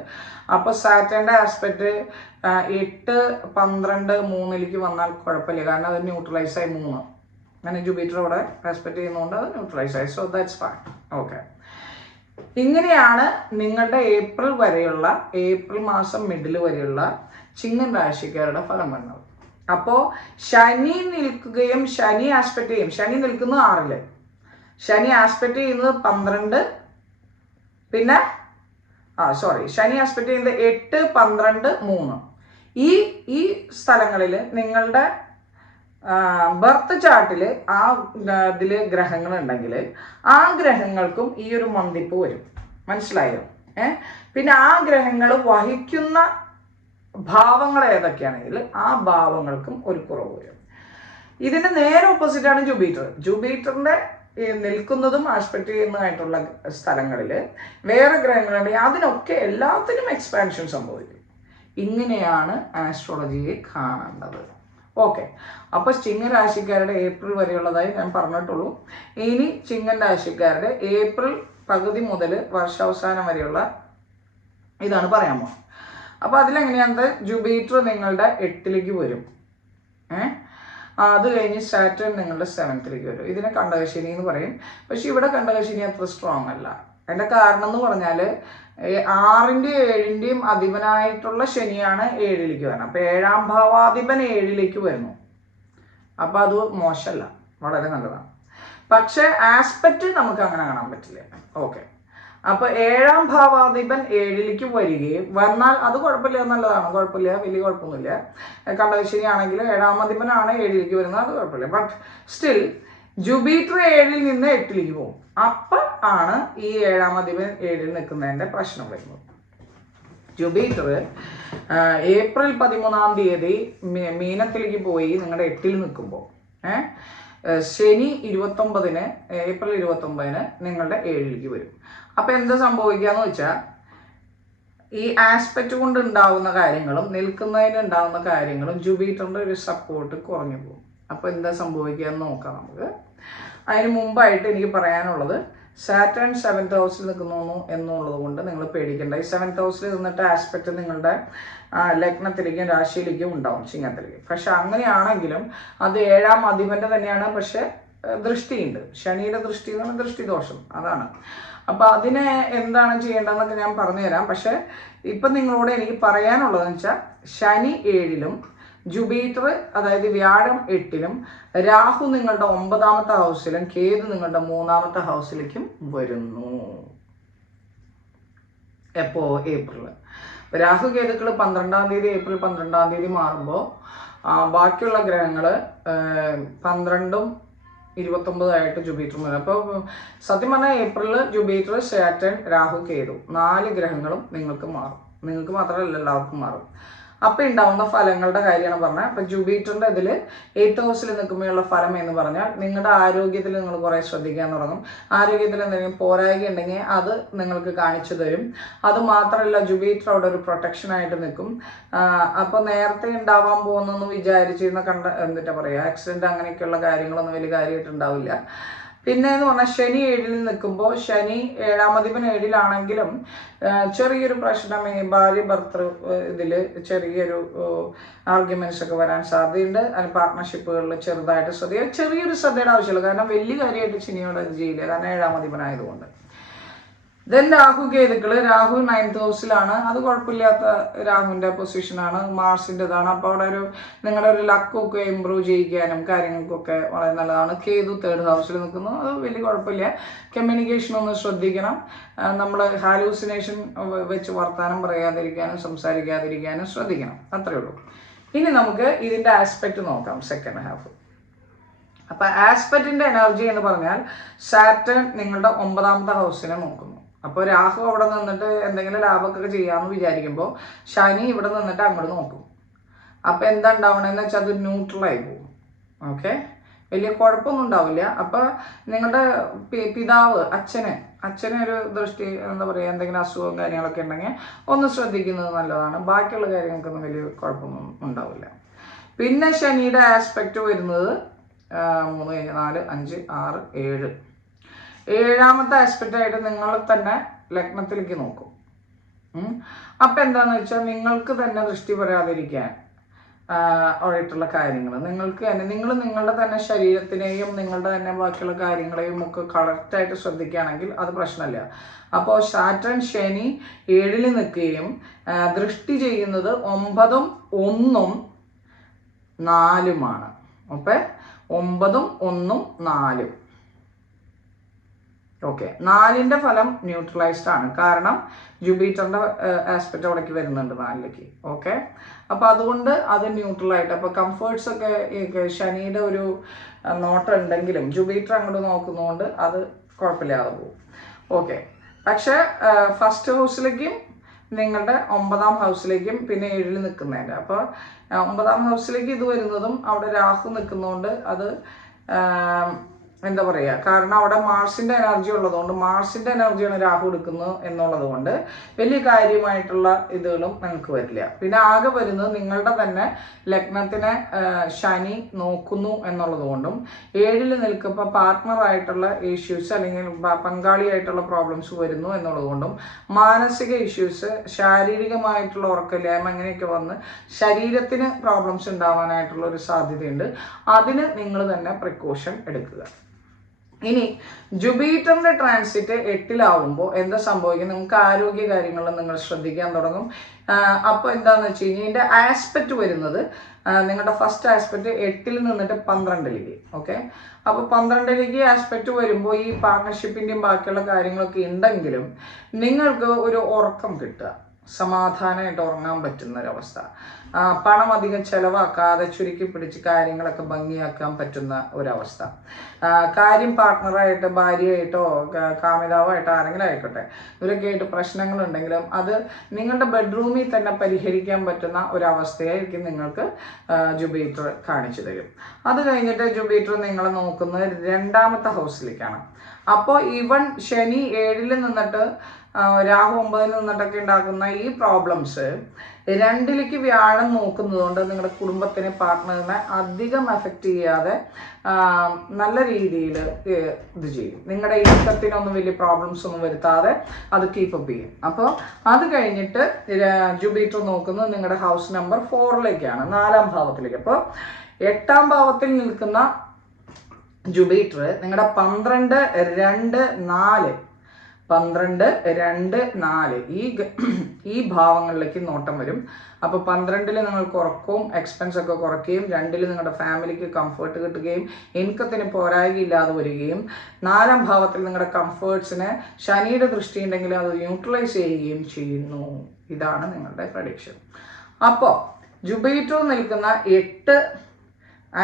അപ്പോൾ സാറ്റേണിൻ്റെ ആസ്പെക്ട് 8, 12, 3ലേക്ക് വന്നാൽ കുഴപ്പമില്ല, കാരണം അത് ന്യൂട്രലൈസ് ആയി 3 അങ്ങനെ ജൂപ്പിറ്റർ അവിടെ ആസ്പെക്ട് ചെയ്യുന്നതുകൊണ്ട് അത് ന്യൂട്രലൈസ് ആയി. So that's fine. ഓക്കെ. ഇങ്ങനെയാണ് നിങ്ങളുടെ ഏപ്രിൽ മാസം മിഡിൽ വരെയുള്ള ചിങ്ങൻ രാശിക്കാരുടെ ഫലം വരുന്നത്. അപ്പോൾ ശനി നിൽക്കുകയും ശനി ആസ്പെക്ട് ചെയ്യും. ശനി നിൽക്കുന്നത് 6ൽ, ശനി ആസ്പെക്ട് ചെയ്യുന്നത് 12, പിന്നെ ശനി ആസ്പെക്ട് ചെയ്യുന്നത് 8, 12, 3. ഈ സ്ഥലങ്ങളിൽ നിങ്ങളുടെ ബർത്ത് ചാർട്ടിൽ ആ ഇതിൽ ഗ്രഹങ്ങളുണ്ടെങ്കിൽ ആ ഗ്രഹങ്ങൾക്കും ഈ ഒരു മന്ദിപ്പ് വരും. മനസ്സിലായോ? പിന്നെ ആ ഗ്രഹങ്ങൾ വഹിക്കുന്ന ഭാവങ്ങൾ ഏതൊക്കെയാണെങ്കിൽ ആ ഭാവങ്ങൾക്കും ഒരു കുറവ് വരും. ഇതിന് നേരെ ഓപ്പോസിറ്റാണ് ജൂപ്പിറ്ററിൻ്റെ നിൽക്കുന്നതും ആസ്പെക്ട് ചെയ്യുന്നതായിട്ടുള്ള സ്ഥലങ്ങളിൽ വേറെ ഗ്രഹങ്ങളുണ്ടെങ്കിൽ അതിനൊക്കെ എല്ലാത്തിനും എക്സ്പാൻഷൻ സംഭവിക്കും. ഇങ്ങനെയാണ് ആസ്ട്രോളജിയെ കാണേണ്ടത്. ഓക്കെ. അപ്പോൾ ചിങ്ങൻ രാശിക്കാരുടെ ഏപ്രിൽ വരെയുള്ളതായി ഞാൻ പറഞ്ഞിട്ടുള്ളൂ. ഇനി ചിങ്ങൻ രാശിക്കാരുടെ ഏപ്രിൽ പകുതി മുതൽ വർഷാവസാനം വരെയുള്ള ഇതാണ് പറയാൻ പോകുന്നത്. അപ്പോൾ അതിലെങ്ങനെയാണത്, ജൂപ്പിറ്റർ നിങ്ങളുടെ 8ലേക്ക് വരും. അത് കഴിഞ്ഞ് സാറ്റേൺ നിങ്ങളുടെ 7th വരും. ഇതിനെ കണ്ടകശനി എന്ന് പറയും. പക്ഷെ ഇവിടെ കണ്ടകശനി അത്ര സ്ട്രോങ് അല്ല. അതിൻ്റെ കാരണം എന്ന് പറഞ്ഞാൽ 6ൻ്റെയും 7ൻ്റെയും അധിപനായിട്ടുള്ള ശനിയാണ് 7ലേക്ക് വരുന്നത്. അപ്പോൾ 7ാം ഭാവാധിപൻ 7ലേക്ക് വരുന്നു. അപ്പോൾ അത് മോശമല്ല, വളരെ നല്ലതാണ്. പക്ഷേ ആസ്പെക്റ്റ് നമുക്ക് അങ്ങനെ കാണാൻ പറ്റില്ല. ഓക്കെ. അപ്പോൾ 7ാം ഭാവാധിപൻ 7ലേക്ക് വരികയും വന്നാൽ അത് കുഴപ്പമില്ല, നല്ലതാണ്, കുഴപ്പമില്ല, വലിയ കുഴപ്പമൊന്നുമില്ല. കണ്ടകശനി ആണെങ്കിൽ 7ാം അധിപനാണ് 7ലേക്ക് വരുന്നത്, അത് കുഴപ്പമില്ല. ബട്ട് സ്റ്റിൽ ജൂപ്പിറ്റർ 7ൽ നിന്ന് 8ലേക്ക് പോകും. അപ്പം ആണ് ഈ 7ാം അധിപൻ 7ൽ നിൽക്കുന്നതിൻ്റെ പ്രശ്നം വരുന്നത്. ജൂപ്പിറ്റർ ഏപ്രിൽ 13-ാം തീയതി മീനത്തിലേക്ക് പോയി നിങ്ങളുടെ 8ൽ നിൽക്കുമ്പോൾ ശനി ഏപ്രിൽ 29-ന് നിങ്ങളുടെ 7ലേക്ക് വരും. അപ്പം എന്താ സംഭവിക്കുകയെന്ന് വെച്ചാൽ ഈ ആസ്പെക്റ്റ് കൊണ്ട് ഉണ്ടാകുന്ന കാര്യങ്ങളും നിൽക്കുന്നതിന് ഉണ്ടാകുന്ന കാര്യങ്ങളും ജൂപ്പിറ്ററിൻ്റെ ഒരു സപ്പോർട്ട് കുറഞ്ഞു പോകും. അപ്പോൾ എന്താ സംഭവിക്കുക എന്ന് നോക്കാം നമുക്ക്. അതിന് മുമ്പായിട്ട് എനിക്ക് പറയാനുള്ളത്, സാറ്റേൺ 7th ഹൗസിൽ നിൽക്കുന്നു എന്നുള്ളത് കൊണ്ട് നിങ്ങൾ പേടിക്കേണ്ട. ഈ 7th ഹൗസിൽ നിന്നിട്ട് ആസ്പെക്റ്റ് നിങ്ങളുടെ ലഗ്നത്തിലേക്കും രാശിയിലേക്കും ഉണ്ടാവും, ചിങ്ങത്തിലേക്ക്. പക്ഷെ അങ്ങനെയാണെങ്കിലും അത് 7ാം അധിപൻ്റെ തന്നെയാണ്. പക്ഷെ ദൃഷ്ടിയുണ്ട്, ശനിയുടെ ദൃഷ്ടി എന്ന് പറഞ്ഞാൽ ദൃഷ്ടിദോഷം, അതാണ്. അപ്പോൾ അതിനെ എന്താണ് ചെയ്യേണ്ടതെന്നൊക്കെ ഞാൻ പറഞ്ഞുതരാം. പക്ഷെ ഇപ്പം നിങ്ങളോട് എനിക്ക് പറയാനുള്ളതെന്ന് വെച്ചാൽ ശനി 7ലും ജൂപ്പിറ്റർ അതായത് വ്യാഴം 8ലും രാഹു നിങ്ങളുടെ 9ാമത്തെ ഹൗസിലും കേതു നിങ്ങളുടെ 3ാമത്തെ ഹൗസിലേക്കും വരുന്നു. എപ്പോ? ഏപ്രിൽ. രാഹു കേതുക്കൾ 12-ാം തീയതി ഏപ്രിൽ 12-ാം തീയതി മാറുമ്പോൾ ബാക്കിയുള്ള ഗ്രഹങ്ങൾ 12ഉം 29 ജൂപ്പിറ്റർ വരും. അപ്പോൾ സത്യം പറഞ്ഞാൽ ഏപ്രിലിൽ ജൂപ്പിറ്റർ, സാറ്റേൺ, രാഹു, കേതു 4 ഗ്രഹങ്ങളും നിങ്ങൾക്ക് മാറും. നിങ്ങൾക്ക് മാത്രമല്ല എല്ലാവർക്കും മാറും. അപ്പം ഉണ്ടാവുന്ന ഫലങ്ങളുടെ കാര്യമാണ് പറഞ്ഞത്. അപ്പം ജൂപ്പിറ്ററിൻ്റെ ഇതിൽ 8th ഹൗസിൽ നിൽക്കുമ്പോഴുള്ള ഫലം എന്ന് പറഞ്ഞാൽ നിങ്ങളുടെ ആരോഗ്യത്തിൽ നിങ്ങൾ കുറേ ശ്രദ്ധിക്കാൻ തുടങ്ങും. ആരോഗ്യത്തിൽ എന്തെങ്കിലും പോരായ്മ ഉണ്ടെങ്കിൽ അത് നിങ്ങൾക്ക് കാണിച്ചു തരും. അത് മാത്രമല്ല ജൂപ്പിറ്റർ അവിടെ ഒരു പ്രൊട്ടക്ഷനായിട്ട് നിൽക്കും. അപ്പോൾ നേരത്തെ ഉണ്ടാവാൻ പോകുന്നെന്ന് വിചാരിച്ചിരുന്ന എന്താ പറയുക ആക്സിഡൻറ്റ് അങ്ങനെയൊക്കെയുള്ള കാര്യങ്ങളൊന്നും വലിയ കാര്യമായിട്ട് ഉണ്ടാവില്ല. പിന്നെ എന്ന് പറഞ്ഞാൽ ശനി 7ൽ നിൽക്കുമ്പോൾ ശനി 7ാം അധിപൻ 7ലാണെങ്കിലും ചെറിയൊരു പ്രശ്നം ഈ ഭാര്യ ഭർത്തൃ ഇതിൽ ചെറിയൊരു ആർഗ്യുമെന്റ്സ് ഒക്കെ വരാൻ സാധ്യതയുണ്ട്. അതിന് പാർട്ട്ണർഷിപ്പുകളിൽ ചെറുതായിട്ട് ചെറിയൊരു ശ്രദ്ധയുടെ ആവശ്യമുള്ളൂ. കാരണം വലിയ കാര്യമായിട്ട് ശനിയോട് അത് ചെയ്യില്ല, കാരണം 7ാം അധിപനായതുകൊണ്ട്. ദെൻ രാഹു കേതുക്കള്. രാഹു 9th ഹൗസിലാണ്. അത് കുഴപ്പമില്ലാത്ത രാഹുവിൻ്റെ പൊസിഷനാണ്, മാർസിൻ്റെതാണ്. അപ്പോൾ അവിടെ ഒരു നിങ്ങളുടെ ഒരു ലക്കൊക്കെ ഇമ്പ്രൂവ് ചെയ്യിക്കാനും കാര്യങ്ങൾക്കൊക്കെ വളരെ നല്ലതാണ്. കേതു 3rd ഹൗസിൽ നിൽക്കുന്നു, അത് വലിയ കുഴപ്പമില്ല. കമ്മ്യൂണിക്കേഷൻ ഒന്ന് ശ്രദ്ധിക്കണം. നമ്മൾ ഹാലൂസിനേഷൻ വെച്ച് വർത്താനം പറയാതിരിക്കാനും സംസാരിക്കാതിരിക്കാനും ശ്രദ്ധിക്കണം, അത്രയേ ഉള്ളൂ. ഇനി നമുക്ക് ഇതിൻ്റെ ആസ്പെക്റ്റ് നോക്കാം, സെക്കൻഡ് ഹാഫ്. അപ്പം ആസ്പെക്റ്റിൻ്റെ എനർജി എന്ന് പറഞ്ഞാൽ സാറ്റേൺ നിങ്ങളുടെ 9ാമത്തെ ഹൗസിനെ നോക്കുന്നു. അപ്പോൾ രാഹു അവിടെ നിന്നിട്ട് എന്തെങ്കിലും ലാഭമൊക്കെ ചെയ്യാമെന്ന് വിചാരിക്കുമ്പോൾ ശനി ഇവിടെ നിന്നിട്ട് അങ്ങോട്ട് നോക്കും. അപ്പോൾ എന്താ ഉണ്ടാവണമെന്ന് വെച്ചാൽ അത് ന്യൂട്രലായി പോകും. ഓക്കെ, വലിയ കുഴപ്പമൊന്നും ഉണ്ടാവില്ല. അപ്പോൾ നിങ്ങളുടെ പിതാവ് അച്ഛനൊരു ദൃഷ്ടി എന്താ പറയുക എന്തെങ്കിലും അസുഖവും കാര്യങ്ങളൊക്കെ ഉണ്ടെങ്കിൽ ഒന്ന് ശ്രദ്ധിക്കുന്നത് നല്ലതാണ്. ബാക്കിയുള്ള കാര്യങ്ങൾക്കൊന്നും വലിയ കുഴപ്പമൊന്നും ഉണ്ടാവില്ല. പിന്നെ ശനിയുടെ ആസ്പെക്റ്റ് വരുന്നത് 3, 4, 5, 6, 7 7ാമത്തെ ആസ്പെക്റ്റായിട്ട് നിങ്ങൾ തന്നെ ലഗ്നത്തിലേക്ക് നോക്കും. അപ്പം എന്താണെന്ന് വെച്ചാൽ നിങ്ങൾക്ക് തന്നെ ദൃഷ്ടി പറയാതിരിക്കാൻ ആയിട്ടുള്ള കാര്യങ്ങൾ നിങ്ങൾക്ക് തന്നെ നിങ്ങൾ നിങ്ങളുടെ തന്നെ ശരീരത്തിനെയും നിങ്ങളുടെ തന്നെ ബാക്കിയുള്ള കാര്യങ്ങളെയും ഒക്കെ കറക്റ്റായിട്ട് ശ്രദ്ധിക്കുകയാണെങ്കിൽ അത് പ്രശ്നമില്ല. അപ്പോൾ സാറ്റേൺ ശനി 7ൽ നിൽക്കുകയും ദൃഷ്ടി ചെയ്യുന്നത് 9, 1, 4 ഓക്കെ, 9, 1, 4. ഓക്കെ, 4ന്റെ ഫലം ന്യൂട്രലൈസ്ഡ് ആണ്, കാരണം ജൂപ്പിറ്ററിൻ്റെ ആസ്പെക്റ്റ് അവിടേക്ക് വരുന്നുണ്ട് 4ലേക്ക്. ഓക്കെ, അപ്പോൾ അതുകൊണ്ട് അത് ന്യൂട്രലായിട്ട്, അപ്പോൾ കംഫേർട്സ് ഒക്കെ ശനിയുടെ ഒരു നോട്ടം ഉണ്ടെങ്കിലും ജൂപ്പിറ്റർ അങ്ങോട്ട് നോക്കുന്നതുകൊണ്ട് അത് കുഴപ്പമില്ലാതെ പോകും. ഓക്കെ, പക്ഷേ 1st ഹൗസിലേക്കും നിങ്ങളുടെ 9ാം ഹൗസിലേക്കും പിന്നെ 7ൽ നിൽക്കുന്നതിൻ്റെ, അപ്പോൾ 9ാം ഹൗസിലേക്ക് ഇത് വരുന്നതും അവിടെ രാഹു നിൽക്കുന്നതുകൊണ്ട് അത് എന്താ പറയുക, കാരണം അവിടെ മാർസിൻ്റെ എനർജി ഉള്ളതുകൊണ്ട് മാർസിൻ്റെ എനർജിയാണ് രാഹു എടുക്കുന്നത് എന്നുള്ളത് കൊണ്ട് വലിയ കാര്യമായിട്ടുള്ള ഇതുകളും നിങ്ങൾക്ക് വരില്ല. പിന്നെ ആകെ വരുന്നത് നിങ്ങളുടെ തന്നെ ലഗ്നത്തിനെ ശനി നോക്കുന്നു എന്നുള്ളത് കൊണ്ടും 7ൽ നിൽക്കുമ്പോൾ പാർട്ട്ണറായിട്ടുള്ള ഇഷ്യൂസ് അല്ലെങ്കിൽ പങ്കാളിയായിട്ടുള്ള പ്രോബ്ലംസ് വരുന്നു എന്നുള്ളത് കൊണ്ടും മാനസിക ഇഷ്യൂസ്, ശാരീരികമായിട്ടുള്ള ഉറക്കമില്ലായ്മ അങ്ങനെയൊക്കെ വന്ന് ശരീരത്തിന് പ്രോബ്ലംസ് ഉണ്ടാവാനായിട്ടുള്ള ഒരു സാധ്യതയുണ്ട്. അതിന് നിങ്ങൾ തന്നെ പ്രിക്കോഷൻ എടുക്കുക. ഇനി ജൂപ്പിറ്ററിന്റെ ട്രാൻസിറ്റ് 8ലാവുമ്പോൾ എന്താ സംഭവിക്കുന്നത്, നിങ്ങൾക്ക് ആരോഗ്യ കാര്യങ്ങളിൽ നിങ്ങൾ ശ്രദ്ധിക്കാൻ തുടങ്ങും. അപ്പോൾ എന്താണെന്ന് വെച്ച് കഴിഞ്ഞാൽ ഇതിൻ്റെ ആസ്പെക്റ്റ് വരുന്നത് നിങ്ങളുടെ ഫസ്റ്റ് ആസ്പെക്റ്റ് 8ൽ നിന്നിട്ട് 12ലേക്ക്. ഓക്കെ, അപ്പോൾ 12ലേക്ക് ആസ്പെക്റ്റ് വരുമ്പോൾ ഈ പാർട്ട്ണർഷിപ്പിൻ്റെയും ബാക്കിയുള്ള കാര്യങ്ങളൊക്കെ ഉണ്ടെങ്കിലും നിങ്ങൾക്ക് ഒരു ഉറക്കം കിട്ടുക, സമാധാനമായിട്ട് ഉറങ്ങാൻ പറ്റുന്ന ഒരവസ്ഥ, പണം അധികം ചിലവാക്കാതെ ചുരുക്കി പിടിച്ച് കാര്യങ്ങളൊക്കെ ഭംഗിയാക്കാൻ പറ്റുന്ന ഒരവസ്ഥ, കാര്യം പാർട്ട്ണറായിട്ട് ഭാര്യയായിട്ടോ കാമിതാവായിട്ടോ ആരെങ്കിലും ആയിക്കോട്ടെ ഇവരൊക്കെ ആയിട്ട് പ്രശ്നങ്ങളുണ്ടെങ്കിലും അത് നിങ്ങളുടെ ബെഡ്റൂമിൽ തന്നെ പരിഹരിക്കാൻ പറ്റുന്ന ഒരവസ്ഥയായിരിക്കും നിങ്ങൾക്ക് ജൂപ്പിറ്റർ കാണിച്ചു തരും. അത് കഴിഞ്ഞിട്ട് ജൂപ്പിറ്റർ നിങ്ങളെ നോക്കുന്നത് 2ാമത്തെ ഹൗസിലേക്കാണ്. അപ്പോൾ ഈവൻ ശനി 7ൽ നിന്നിട്ട് രാഹു 9ൽ നിന്നിട്ടൊക്കെ ഉണ്ടാക്കുന്ന ഈ പ്രോബ്ലംസ് 2ലേക്ക് വ്യാഴം നോക്കുന്നതുകൊണ്ട് നിങ്ങളുടെ കുടുംബത്തിനെ പാർട്ട്ണറിനെ അധികം എഫക്റ്റ് ചെയ്യാതെ നല്ല രീതിയിൽ ഇത് ചെയ്യും. നിങ്ങളുടെ ഇൻകത്തിനൊന്നും വലിയ പ്രോബ്ലംസ് ഒന്നും വരുത്താതെ അത് കീപ്പപ്പ് ചെയ്യും. അപ്പോൾ അത് കഴിഞ്ഞിട്ട് ജൂപ്പിറ്റർ നോക്കുന്നത് നിങ്ങളുടെ ഹൗസ് നമ്പർ 4ലേക്കാണ്, 4ാം ഭാവത്തിലേക്ക്. അപ്പോൾ 8ാം ഭാവത്തിൽ നിൽക്കുന്ന ജൂപ്പിറ്റർ നിങ്ങളുടെ 12, 2, 4 12, 2, 4 ഈ ഭാവങ്ങളിലേക്ക് നോട്ടം വരും. അപ്പോൾ 12ൽ നിങ്ങൾക്ക് ഉറക്കവും എക്സ്പെൻസൊക്കെ കുറയ്ക്കുകയും 2ൽ നിങ്ങളുടെ ഫാമിലിക്ക് കംഫർട്ട് കിട്ടുകയും ഇൻകത്തിന് പോരായ്കയില്ലാതെ വരികയും 4ാം ഭാവത്തിൽ നിങ്ങളുടെ കംഫേർട്സിനെ ശനിയുടെ ദൃഷ്ടി ഉണ്ടെങ്കിൽ അത് ന്യൂട്രലൈസ് ചെയ്യുകയും ചെയ്യുന്നു. ഇതാണ് നിങ്ങളുടെ പ്രഡിക്ഷൻ. അപ്പോൾ ജൂപ്പിറ്റർ നിൽക്കുന്ന 8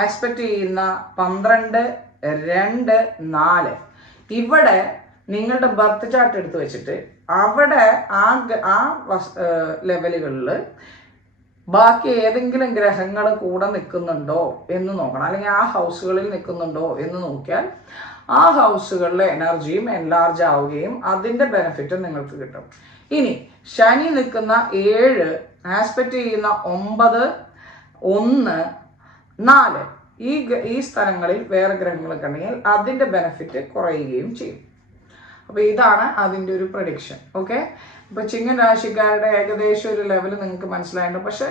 ആസ്പെക്റ്റ് ചെയ്യുന്ന 12, 2, 4 ഇവിടെ നിങ്ങളുടെ ബർത്ത് ചാർട്ട് എടുത്ത് വെച്ചിട്ട് അവിടെ ആ ലെവലുകളിൽ ബാക്കി ഏതെങ്കിലും ഗ്രഹങ്ങൾ കൂടെ നിൽക്കുന്നുണ്ടോ എന്ന് നോക്കണം, അല്ലെങ്കിൽ ആ ഹൗസുകളിൽ നിൽക്കുന്നുണ്ടോ എന്ന് നോക്കിയാൽ ആ ഹൗസുകളിലെ എനർജിയും എൻലാർജ് ആവുകയും അതിൻ്റെ ബെനിഫിറ്റ് നിങ്ങൾക്ക് കിട്ടും. ഇനി ശനി നിൽക്കുന്ന 7, ആസ്പെക്റ്റ് ചെയ്യുന്ന 9, 1, 4 ഈ സ്ഥലങ്ങളിൽ വേറെ ഗ്രഹങ്ങളൊക്കെ ഉണ്ടെങ്കിൽ അതിൻ്റെ ബെനിഫിറ്റ് കുറയുകയും ചെയ്യും. അപ്പോൾ ഇതാണ് അതിൻ്റെ ഒരു പ്രഡിക്ഷൻ. ഓക്കെ, ഇപ്പോൾ ചിങ്ങൻ രാശിക്കാരുടെ ഏകദേശം ഒരു ലെവൽ നിങ്ങൾക്ക് മനസ്സിലായിട്ടുണ്ട്. പക്ഷെ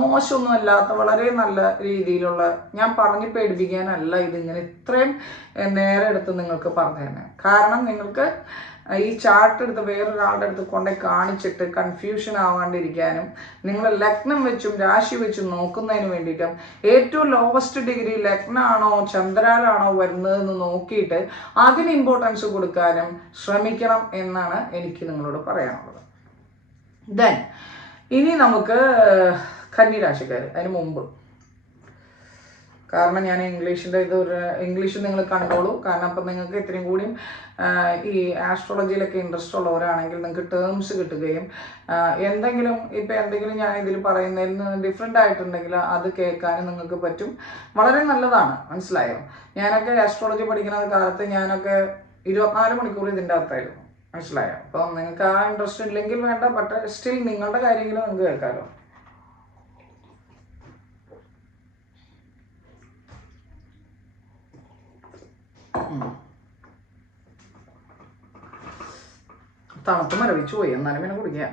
മോശമൊന്നും അല്ലാത്ത വളരെ നല്ല രീതിയിലുള്ള, ഞാൻ പറഞ്ഞ് പേടിപ്പിക്കാനല്ല ഇതിങ്ങനെ ഇത്രയും നേരെ എടുത്ത് നിങ്ങൾക്ക് പറഞ്ഞു തന്നെ. കാരണം നിങ്ങൾക്ക് ഈ ചാർട്ട് എടുത്ത് വേറൊരാളുടെ അടുത്ത് കൊണ്ടേ കാണിച്ചിട്ട് കൺഫ്യൂഷൻ ആവാണ്ടിരിക്കാനും, നിങ്ങൾ ലഗ്നം വെച്ചും രാശി വെച്ചും നോക്കുന്നതിന് വേണ്ടിയിട്ടും ഏറ്റവും ലോവസ്റ്റ് ഡിഗ്രി ലഗ്നാണോ ചന്ദ്രാനാണോ വരുന്നതെന്ന് നോക്കിയിട്ട് അതിന് ഇമ്പോർട്ടൻസ് കൊടുക്കാനും ശ്രമിക്കണം എന്നാണ് എനിക്ക് നിങ്ങളോട് പറയാനുള്ളത്. ദെൻ ഇനി നമുക്ക് കന്നി രാശിക്കാർ. അതിന് മുമ്പ്, കാരണം ഞാൻ ഇംഗ്ലീഷിൻ്റെ ഇംഗ്ലീഷ് നിങ്ങൾ കണ്ടോളൂ. കാരണം അപ്പം നിങ്ങൾക്ക് ഇത്രയും കൂടിയും ഈ ആസ്ട്രോളജിയിലൊക്കെ ഇൻട്രസ്റ്റ് ഉള്ളവരാണെങ്കിൽ നിങ്ങൾക്ക് ടേംസ് കിട്ടുകയും എന്തെങ്കിലും ഞാൻ ഇതിൽ പറയുന്നതിൽ നിന്ന് ഡിഫറെൻ്റ് ആയിട്ടുണ്ടെങ്കിൽ അത് കേൾക്കാനും നിങ്ങൾക്ക് പറ്റും. വളരെ നല്ലതാണ്, മനസ്സിലായോ? ഞാനൊക്കെ ആസ്ട്രോളജി പഠിക്കുന്ന കാലത്ത് ഞാനൊക്കെ 24 മണിക്കൂർ ഇതിൻ്റെ അകത്തായിരുന്നു, മനസ്സിലായോ? അപ്പം നിങ്ങൾക്ക് ആ ഇൻട്രസ്റ്റ് ഇല്ലെങ്കിൽ വേണ്ട, ബട്ട് സ്റ്റിൽ നിങ്ങളുടെ കാര്യങ്ങൾ നിങ്ങൾക്ക് കേൾക്കാമല്ലോ. തണുത്ത് മരവിച്ചു പോയി, എന്നാലും പിന്നെ കുടിക്കുക.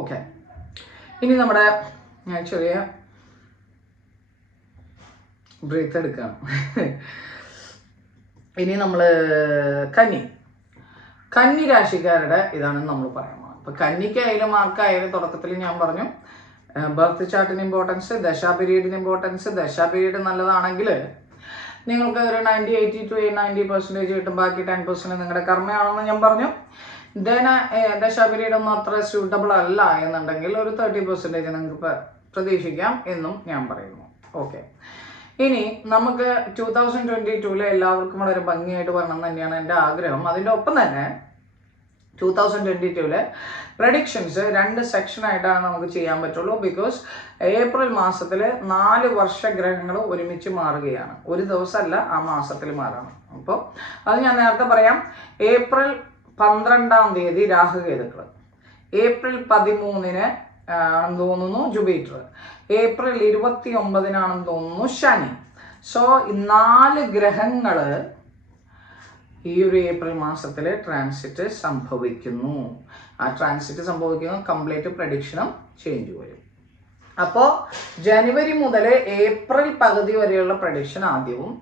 ഓക്കെ, ഇനി നമ്മുടെ ഞാൻ ചെറിയ ബ്രീത്ത് എടുക്കണം. ഇനി നമ്മൾ കന്നി രാശിക്കാരുടെ ഇതാണ് നമ്മൾ പറയുന്നത്. ഇപ്പം കന്നിക്കായാലും ആർക്കായാലും തുടക്കത്തിൽ ഞാൻ പറഞ്ഞു ബർത്ത് ചാർട്ടിന് ഇമ്പോർട്ടൻസ്, ദശാ പീരീഡിന് ഇമ്പോർട്ടൻസ്. ദശാ പീരീഡ് നല്ലതാണെങ്കിൽ നിങ്ങൾക്ക് ഒരു 80 to 90% കിട്ടും. ബാക്കി 10% നിങ്ങളുടെ കർമ്മയാണെന്ന് ഞാൻ പറഞ്ഞു. ദെൻ ദശാ പീരീഡ് ഒന്നും അത്ര സ്യൂട്ടബിൾ അല്ല എന്നുണ്ടെങ്കിൽ ഒരു 30% നിങ്ങൾക്ക് പ്രതീക്ഷിക്കാം എന്നും ഞാൻ പറയുന്നു. ഓക്കെ, ഇനി നമുക്ക് 2022 എല്ലാവർക്കും വളരെ ഭംഗിയായിട്ട് വരണം തന്നെയാണ് എൻ്റെ ആഗ്രഹം. അതിൻ്റെ ഒപ്പം തന്നെ 2022 പ്രഡിക്ഷൻസ് 2 സെക്ഷനായിട്ടാണ് നമുക്ക് ചെയ്യാൻ പറ്റുള്ളൂ. ബിക്കോസ് ഏപ്രിൽ മാസത്തിൽ 4 വർഷഗ്രഹങ്ങൾ ഒരുമിച്ച് മാറുകയാണ്. ഒരു ദിവസമല്ല, ആ മാസത്തിൽ മാറണം. അപ്പോൾ അത് ഞാൻ നേരത്തെ പറയാം. ഏപ്രിൽ 12-ാം തീയതി രാഹുകേതുക്കൾ, ഏപ്രിൽ 13-ന് ആണെന്ന് തോന്നുന്നു ജുപിറ്റർ, ഏപ്രിൽ 29-നാണെന്ന് തോന്നുന്നു ശനി. സോ 4 ഗ്രഹങ്ങൾ ഈ ഒരു ഏപ്രിൽ മാസത്തിൽ ട്രാൻസിറ്റ് സംഭവിക്കുന്നു. ആ ട്രാൻസിറ്റ് സംഭവിക്കുന്ന കംപ്ലീറ്റ് പ്രഡിക്ഷനും ചേഞ്ച് വരും. അപ്പോൾ ജനുവരി മുതൽ ഏപ്രിൽ പകുതി വരെയുള്ള പ്രഡിക്ഷൻ ആദ്യവും,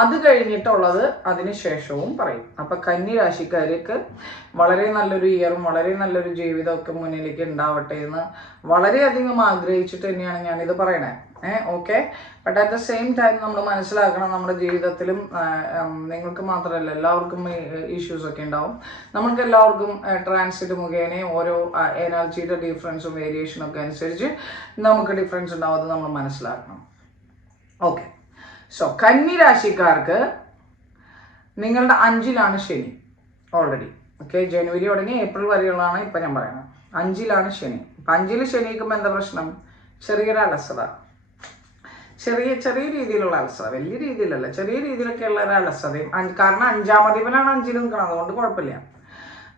അത് കഴിഞ്ഞിട്ടുള്ളത് അതിന് ശേഷവും പറയും. അപ്പം കന്നി രാശിക്കാർക്ക് വളരെ നല്ലൊരു ഇയറും വളരെ നല്ലൊരു ജീവിതമൊക്കെ മുന്നിലേക്ക് ഉണ്ടാവട്ടെ എന്ന് വളരെയധികം ആഗ്രഹിച്ചിട്ട് തന്നെയാണ് ഞാനിത് പറയണേ. Okay, but at the same time നമ്മൾ മനസ്സിലാക്കണം, നമ്മുടെ ജീവിതത്തിലും നിങ്ങൾക്ക് മാത്രമല്ല എല്ലാവർക്കും ഇഷ്യൂസ് ഒക്കെ ഉണ്ടാവും. നമുക്ക് എല്ലാവർക്കും ട്രാൻസിറ്റ് മുഖേന ഓരോ എനർജിയുടെ ഡിഫറൻസും വേരിയേഷനും ഒക്കെ അനുസരിച്ച് നമുക്ക് ഡിഫറൻസ് ഉണ്ടാവും. അത് നമ്മൾ മനസ്സിലാക്കണം. ഓക്കെ, സോ കന്നി രാശിക്കാർക്ക് നിങ്ങളുടെ 5-ലാണ് ശനി ഓൾറെഡി. ഓക്കെ, ജനുവരി തുടങ്ങി ഏപ്രിൽ വരെയുള്ളതാണ് ഇപ്പം ഞാൻ പറയുന്നത്. 5-ലാണ് ശനി. അപ്പം 5-ൽ ശനിക്കുമ്പോൾ എന്താ പ്രശ്നം? ചെറിയൊരു അലസത, ചെറിയ രീതിയിലുള്ള അലസത, വലിയ രീതിയിലല്ല, ചെറിയ രീതിയിലൊക്കെയുള്ള ഒരു അലസതയും. കാരണം 5-ാം അധിപനാണ് 5-ൽ നിൽക്കണം, അതുകൊണ്ട് കുഴപ്പമില്ല.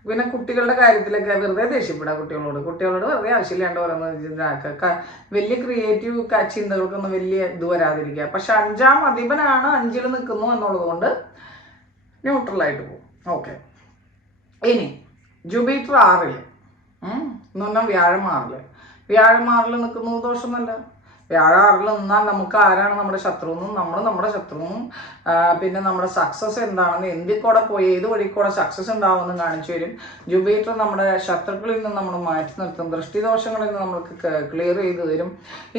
പിന്നെ കുട്ടികളുടെ കാര്യത്തിലൊക്കെ വെറുതെ ദേഷ്യപ്പെടുക കുട്ടികളോട് വെറുതെ ആവശ്യമില്ലാണ്ട് ഓരോന്ന് വലിയ ക്രിയേറ്റീവ് ചിന്തകൾക്കൊന്നും വലിയ ഇത് വരാതിരിക്കുക. പക്ഷെ 5-ാം അധിപനാണ് 5-ൽ നിൽക്കുന്നു എന്നുള്ളത് കൊണ്ട് ന്യൂട്രലായിട്ട് പോകും. ഓക്കെ, ഇനി ജുപിറ്റർ 6-ൽ എന്ന് പറഞ്ഞാൽ വ്യാഴം 6-ൽ നിൽക്കുന്നത് ദോഷമൊന്നുമല്ല. വ്യാഴം 6-ൽ നിന്നാൽ നമുക്ക് ആരാണ് നമ്മുടെ ശത്രുവെന്നും നമ്മുടെ ശത്രുവും പിന്നെ നമ്മുടെ സക്സസ് എന്താണെന്ന്, എന്തിൽ കൂടെ പോയി ഏത് വഴി കൂടെ സക്സസ് ഉണ്ടാവുമെന്ന് കാണിച്ചു തരും. ജുപിറ്റർ നമ്മുടെ ശത്രുക്കളിൽ നിന്ന് നമ്മൾ മാറ്റി നിർത്തും, ദൃഷ്ടിദോഷങ്ങളിൽ നിന്ന് നമ്മൾക്ക് ക്ലിയർ ചെയ്ത് തരും.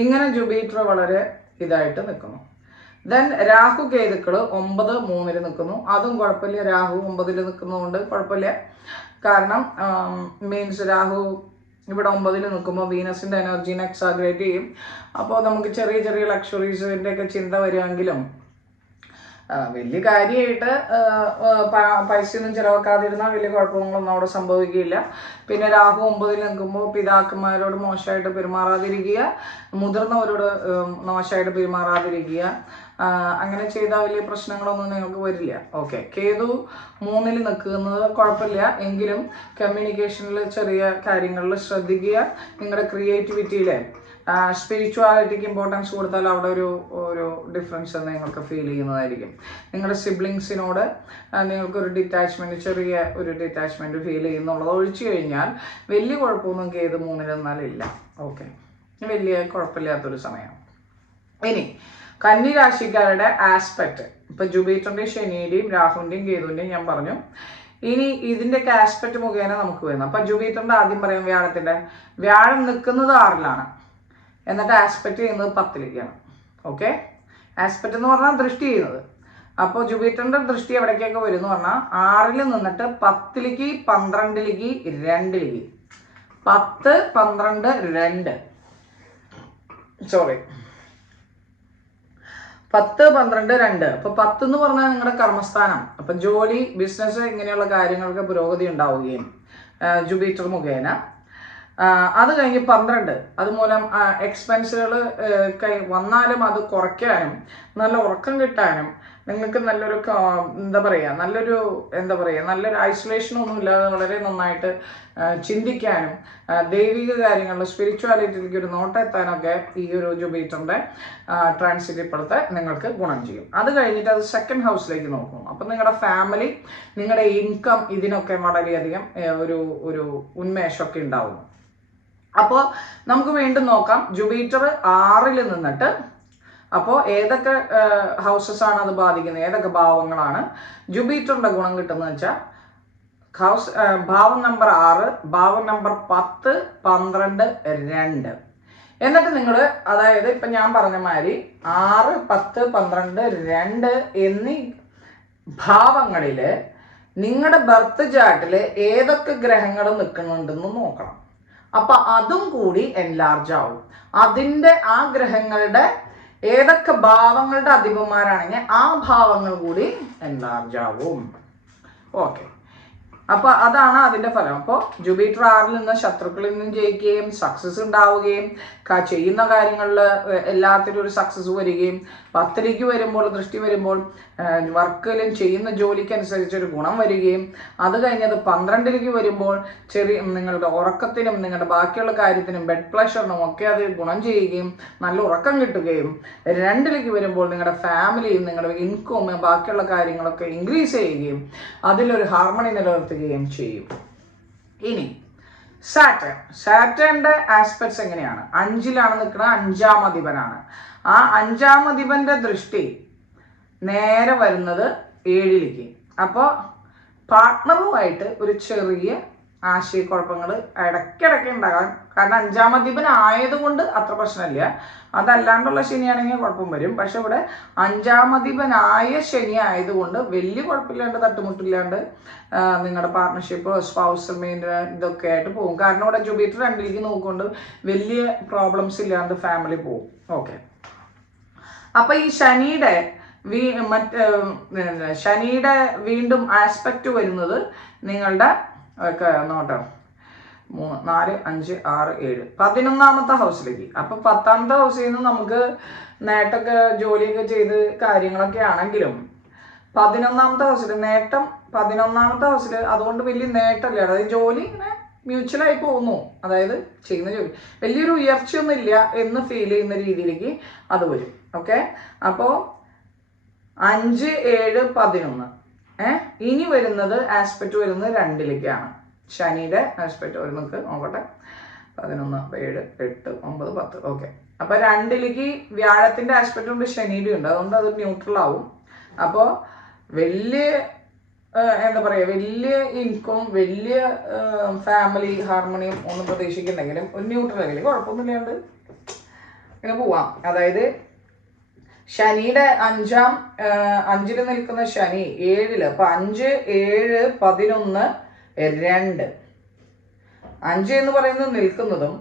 ഇങ്ങനെ ജുപിറ്റർ വളരെ ഇതായിട്ട് നിൽക്കുന്നു. ദെൻ രാഹു കേതുക്കൾ 9, 3-ൽ നിൽക്കുന്നു. അതും കുഴപ്പമില്ല. രാഹു 9-ൽ നിൽക്കുന്നതുകൊണ്ട് കുഴപ്പമില്ല. കാരണം മീൻസ് രാഹു ഇവിടെ 9-ൽ നിൽക്കുമ്പോൾ വീനസിൻ്റെ എനർജീനെ എക്സാഗ്രേറ്റ് ചെയ്യും. അപ്പോൾ നമുക്ക് ചെറിയ ലക്ഷറീസിൻ്റെ ഒക്കെ ചിന്ത വരുമെങ്കിലും വലിയ കാര്യമായിട്ട് പൈസയൊന്നും ചിലവാക്കാതിരുന്നാൽ വലിയ കുഴപ്പങ്ങളൊന്നും അവിടെ സംഭവിക്കില്ല. പിന്നെ രാഹു 9-ൽ നിൽക്കുമ്പോൾ പിതാക്കന്മാരോട് മോശമായിട്ട് പെരുമാറാതിരിക്കുക, മുതിർന്നവരോട് മോശമായിട്ട് പെരുമാറാതിരിക്കുക. അങ്ങനെ ചെയ്താൽ വലിയ പ്രശ്നങ്ങളൊന്നും നിങ്ങൾക്ക് വരില്ല. ഓക്കെ, കേതു 3-ൽ നിൽക്കുന്നത് കുഴപ്പമില്ല, എങ്കിലും കമ്മ്യൂണിക്കേഷനിൽ ചെറിയ കാര്യങ്ങളിൽ ശ്രദ്ധിക്കുക. നിങ്ങളുടെ ക്രിയേറ്റിവിറ്റിയിൽ സ്പിരിച്വാലിറ്റിക്ക് ഇമ്പോർട്ടൻസ് കൊടുത്താൽ അവിടെ ഒരു ഡിഫറൻസ് നിങ്ങൾക്ക് ഫീൽ ചെയ്യുന്നതായിരിക്കും. നിങ്ങളുടെ സിബ്ലിങ്സിനോട് നിങ്ങൾക്കൊരു ചെറിയ ഒരു ഡിറ്റാച്ച്മെൻറ്റ് ഫീൽ ചെയ്യുന്നുള്ളത് ഒഴിച്ചു കഴിഞ്ഞാൽ വലിയ കുഴപ്പമൊന്നും കേത് 3-ൽ നിന്നാലില്ല. ഓക്കെ, വലിയ കുഴപ്പമില്ലാത്തൊരു സമയം. ഇനി കന്നി രാശിക്കാരുടെ ആസ്പെക്ട്, ഇപ്പം ജൂപ്പിറ്ററിൻ്റെയും ശനിയുടെയും രാഹുവിൻ്റെയും കേതുവിൻ്റെയും ഞാൻ പറഞ്ഞു. ഇനി ഇതിൻ്റെയൊക്കെ ആസ്പെക്ട് മുഖേന നമുക്ക് വരുന്നത്, അപ്പം ജൂപ്പിറ്ററിൻ്റെ ആദ്യം പറയാം. വ്യാഴം നിൽക്കുന്നത് 6-ലാണ്, എന്നിട്ട് ആസ്പെക്ട് ചെയ്യുന്നത് 10-ലേക്കാണ്. ഓക്കെ, ആസ്പെക്ട് എന്ന് പറഞ്ഞാൽ ദൃഷ്ടി ചെയ്യുന്നത്. അപ്പോൾ ജൂപ്പിറ്ററിൻ്റെ ദൃഷ്ടി എവിടേക്കൊക്കെ വരും എന്ന് പറഞ്ഞാൽ 6-ൽ നിന്നിട്ട് 10-ലേക്ക്, 12-ലേക്ക്, 2-ലേക്ക്. 10, 12, 2 സോറി 10, 12, 2. അപ്പോൾ 10 എന്ന് പറഞ്ഞാൽ നിങ്ങളുടെ കർമ്മസ്ഥാനം. അപ്പം ജോലി, ബിസിനസ് ഇങ്ങനെയുള്ള കാര്യങ്ങൾക്ക് പുരോഗതി ഉണ്ടാവുകയും ജൂപ്പിറ്റർ മുഖേന. അത് കഴിഞ്ഞ് 12, അതുമൂലം എക്സ്പെൻസുകൾ വന്നാലും അത് കുറയ്ക്കാനും നല്ല ഉറക്കം കിട്ടാനും നിങ്ങൾക്ക് നല്ലൊരു നല്ലൊരു ഐസൊലേഷനൊന്നും ഇല്ലാതെ വളരെ നന്നായിട്ട് ചിന്തിക്കാനും ദൈവിക കാര്യങ്ങളിൽ സ്പിരിച്വാലിറ്റിയിലേക്ക് ഒരു നോട്ടെത്താനൊക്കെ ഈ ഒരു ജൂപ്പിറ്ററിൻ്റെ ട്രാൻസിറ്റ് ഇപ്പോഴത്തെ നിങ്ങൾക്ക് ഗുണം ചെയ്യും. അത് കഴിഞ്ഞിട്ട് അത് 2nd ഹൗസിലേക്ക് നോക്കും. അപ്പം നിങ്ങളുടെ ഫാമിലി, നിങ്ങളുടെ ഇൻകം, ഇതിനൊക്കെ വളരെയധികം ഒരു ഉന്മേഷമൊക്കെ ഉണ്ടാവുന്നു. അപ്പോൾ നമുക്ക് വീണ്ടും നോക്കാം. ജൂപ്പിറ്റർ 6-ൽ നിന്നിട്ട് അപ്പോൾ ഏതൊക്കെ ഹൗസസ് ആണ് അത് ബാധിക്കുന്നത്, ഏതൊക്കെ ഭാവങ്ങളാണ് ജൂപ്പിറ്ററിൻ്റെ ഗുണം കിട്ടുന്നത് വെച്ചാൽ ഭാവം നമ്പർ 6, ഭാവം നമ്പർ 10, 12, 2. എന്നിട്ട് നിങ്ങൾ, അതായത് ഇപ്പം ഞാൻ പറഞ്ഞ മാതിരി 6, 10, 12, 2 എന്നീ ഭാവങ്ങളിൽ നിങ്ങളുടെ ബർത്ത് ചാർട്ടിൽ ഏതൊക്കെ ഗ്രഹങ്ങൾ നിൽക്കുന്നുണ്ടെന്ന് നോക്കണം. അപ്പം അതും കൂടി എൻലാർജ് ആവും. ആ ഗ്രഹങ്ങളുടെ ഏതൊക്കെ ഭാവങ്ങളുടെ അധിപന്മാരാണെങ്കിൽ ആ ഭാവങ്ങൾ കൂടി എൻലാർജ് ആവും. ഓക്കെ, അപ്പോൾ അതാണ് അതിൻ്റെ ഫലം. അപ്പോൾ ജൂപ്പിറ്റർ 6-ൽ നിന്ന് ശത്രുക്കളിൽ നിന്നും ജയിക്കുകയും സക്സസ് ഉണ്ടാവുകയും ചെയ്യുന്ന കാര്യങ്ങളിൽ എല്ലാത്തിലും ഒരു സക്സസ് വരികയും 10-ലേക്ക് വരുമ്പോൾ, ദൃഷ്ടി വരുമ്പോൾ വർക്കിലും ചെയ്യുന്ന ജോലിക്കനുസരിച്ചൊരു ഗുണം വരികയും അത് കഴിഞ്ഞത് 12-ലേക്ക് വരുമ്പോൾ നിങ്ങളുടെ ഉറക്കത്തിനും നിങ്ങളുടെ ബാക്കിയുള്ള കാര്യത്തിനും ബെഡ് പ്ലഷറിനും ഒക്കെ അത് ഗുണം ചെയ്യുകയും നല്ല ഉറക്കം കിട്ടുകയും 2-ലേക്ക് വരുമ്പോൾ നിങ്ങളുടെ ഫാമിലിയും നിങ്ങളുടെ ഇൻകവും ബാക്കിയുള്ള കാര്യങ്ങളൊക്കെ ഇൻക്രീസ് ചെയ്യുകയും അതിലൊരു ഹാർമണി നിലനിർത്തുകയും ചെയ്യും. ഇനി സാറ്റേണിന്റെ ആസ്പെക്ട്സ് എങ്ങനെയാണ്? 5-ലാണ് നിൽക്കുന്നത്, 5-ാം അധിപനാണ്. ആ 5-ാം അധിപന്റെ ദൃഷ്ടി നേരെ വരുന്നത് 7-ലേക്ക്. അപ്പോൾ പാർട്ട്ണറുമായിട്ട് ഒരു ചെറിയ ആശയക്കുഴപ്പങ്ങൾ ഇടയ്ക്കിടയ്ക്ക് ഉണ്ടാകാൻ, കാരണം 5-ാം അധിപൻ ആയതുകൊണ്ട് അത്ര പ്രശ്നമില്ല. അതല്ലാണ്ടുള്ള ശനിയാണെങ്കിൽ കുഴപ്പം വരും. പക്ഷെ ഇവിടെ 5-ാം അധിപനായ ശനി ആയതുകൊണ്ട് വലിയ കുഴപ്പമില്ലാണ്ട്, തട്ടുമുട്ടില്ലാണ്ട് നിങ്ങളുടെ പാർട്ട്ണർഷിപ്പ്, സ്പൗസൽ ഇതൊക്കെ ആയിട്ട് പോകും. കാരണം ഇവിടെ ജൂപ്പിറ്റർ 2-ലേക്ക് നോക്കുകൊണ്ട് വലിയ പ്രോബ്ലംസ് ഇല്ലാണ്ട് ഫാമിലി പോകും. ഓക്കെ, അപ്പം ഈ ശനിയുടെ വീണ്ടും ആസ്പെക്റ്റ് വരുന്നത് നിങ്ങളുടെ നോട്ടോ 3, 4, 5, 6, 7 11-ാമത്തെ ഹൗസിലേക്ക്. അപ്പം 10-ാമത്തെ ഹൗസിൽ നിന്ന് നമുക്ക് നേട്ടമൊക്കെ ജോലിയൊക്കെ ചെയ്ത് കാര്യങ്ങളൊക്കെ ആണെങ്കിലും 11-ാമത്തെ ഹൗസിൽ നേട്ടം, 11-ാമത്തെ ഹൗസിൽ അതുകൊണ്ട് വലിയ നേട്ടമില്ല. അതായത് ജോലി ഇങ്ങനെ മ്യൂച്വലായി പോകുന്നു, അതായത് ചെയ്യുന്ന ജോലി വലിയൊരു ഉയർച്ചയൊന്നും ഇല്ല എന്ന് ഫീൽ ചെയ്യുന്ന രീതിയിലേക്ക് അത് വരും. ഓക്കെ, അപ്പോൾ 5, 7, 11 ഇനി വരുന്നത് ആസ്പെക്റ്റ് വരുന്നത് 2-ലേക്കാണ്. ശനിയുടെ ആസ്പെക്റ്റ് വരുന്നത് നോക്കട്ടെ, 11, 7, 8, 9, 10. ഓക്കെ, അപ്പോൾ 2-ലേക്ക് വ്യാഴത്തിൻ്റെ ആസ്പെക്റ്റ് ഉണ്ട്, ശനിയുടെ ഉണ്ട്, അതുകൊണ്ട് അത് ന്യൂട്രൽ ആവും. അപ്പോൾ വലിയ വലിയ ഇൻകം, വലിയ ഫാമിലി ഹാർമോണിയം ഒന്നും പ്രതീക്ഷിക്കുന്നെങ്കിലും ഒരു ന്യൂട്രൽ ആകില്ല, കുഴപ്പമൊന്നുമില്ലാണ്ട് ഇങ്ങനെ പോവാം. അതായത് ശനിയുടെ 5-ൽ നിൽക്കുന്ന ശനി 7-ൽ, അപ്പൊ 5, 7, 11, 2. 5 എന്ന് പറയുന്നത് നിൽക്കുന്നതും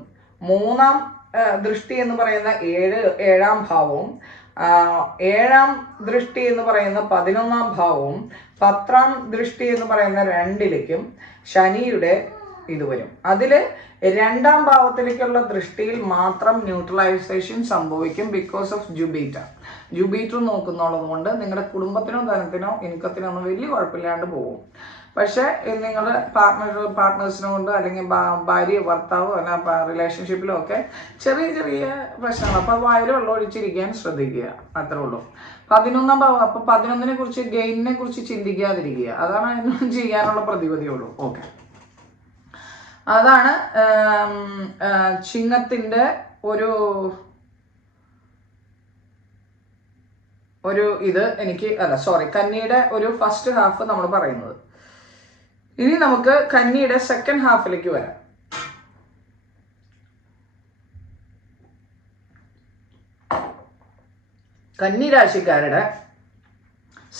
3-ാം ദൃഷ്ടി എന്ന് പറയുന്ന 7-ാം ഭാവവും ഏഴാം ദൃഷ്ടി എന്ന് പറയുന്ന 11ാം ഭാവവും 10ാം ദൃഷ്ടി എന്ന് പറയുന്ന 2ലേക്കും ശനിയുടെ ഇത് വരും. അതിൽ 2ാം ഭാവത്തിലേക്കുള്ള ദൃഷ്ടിയിൽ മാത്രം ന്യൂട്രലൈസേഷൻ സംഭവിക്കും ബിക്കോസ് ഓഫ് ജുപിറ്റർ നോക്കുന്നുള്ളത് കൊണ്ട് നിങ്ങളുടെ കുടുംബത്തിനോ ധനത്തിനോ ഇൻകത്തിനോ ഒന്നും വലിയ കുഴപ്പമില്ലാണ്ട് പോകും. പക്ഷേ നിങ്ങളുടെ പാർട്ട്നേഴ്സിനെ കൊണ്ട് അല്ലെങ്കിൽ ഭാര്യ ഭർത്താവോ അല്ല റിലേഷൻഷിപ്പിലോ ഒക്കെ ചെറിയ ചെറിയ പ്രശ്നങ്ങൾ, അപ്പോൾ വായിലും വെള്ളം ഒഴിച്ചിരിക്കാൻ ശ്രദ്ധിക്കുക, അത്രേ ഉള്ളൂ. 11ാം ഭാവം, അപ്പോൾ 11നെ കുറിച്ച് ഗെയിനിനെ കുറിച്ച് ചിന്തിക്കാതിരിക്കുക, അതാണ് അതിനൊന്നും ചെയ്യാനുള്ള പ്രതിവിധിയുള്ളൂ. ഓക്കെ, അതാണ് ചിങ്ങത്തിൻ്റെ ഒരു ഇത് എനിക്ക് കന്നിയുടെ ഒരു ഫസ്റ്റ് ഹാഫ് നമ്മൾ പറയുന്നത്. ഇനി നമുക്ക് കന്നിയുടെ സെക്കൻഡ് ഹാഫിലേക്ക് വരാം. കന്നി രാശിക്കാരുടെ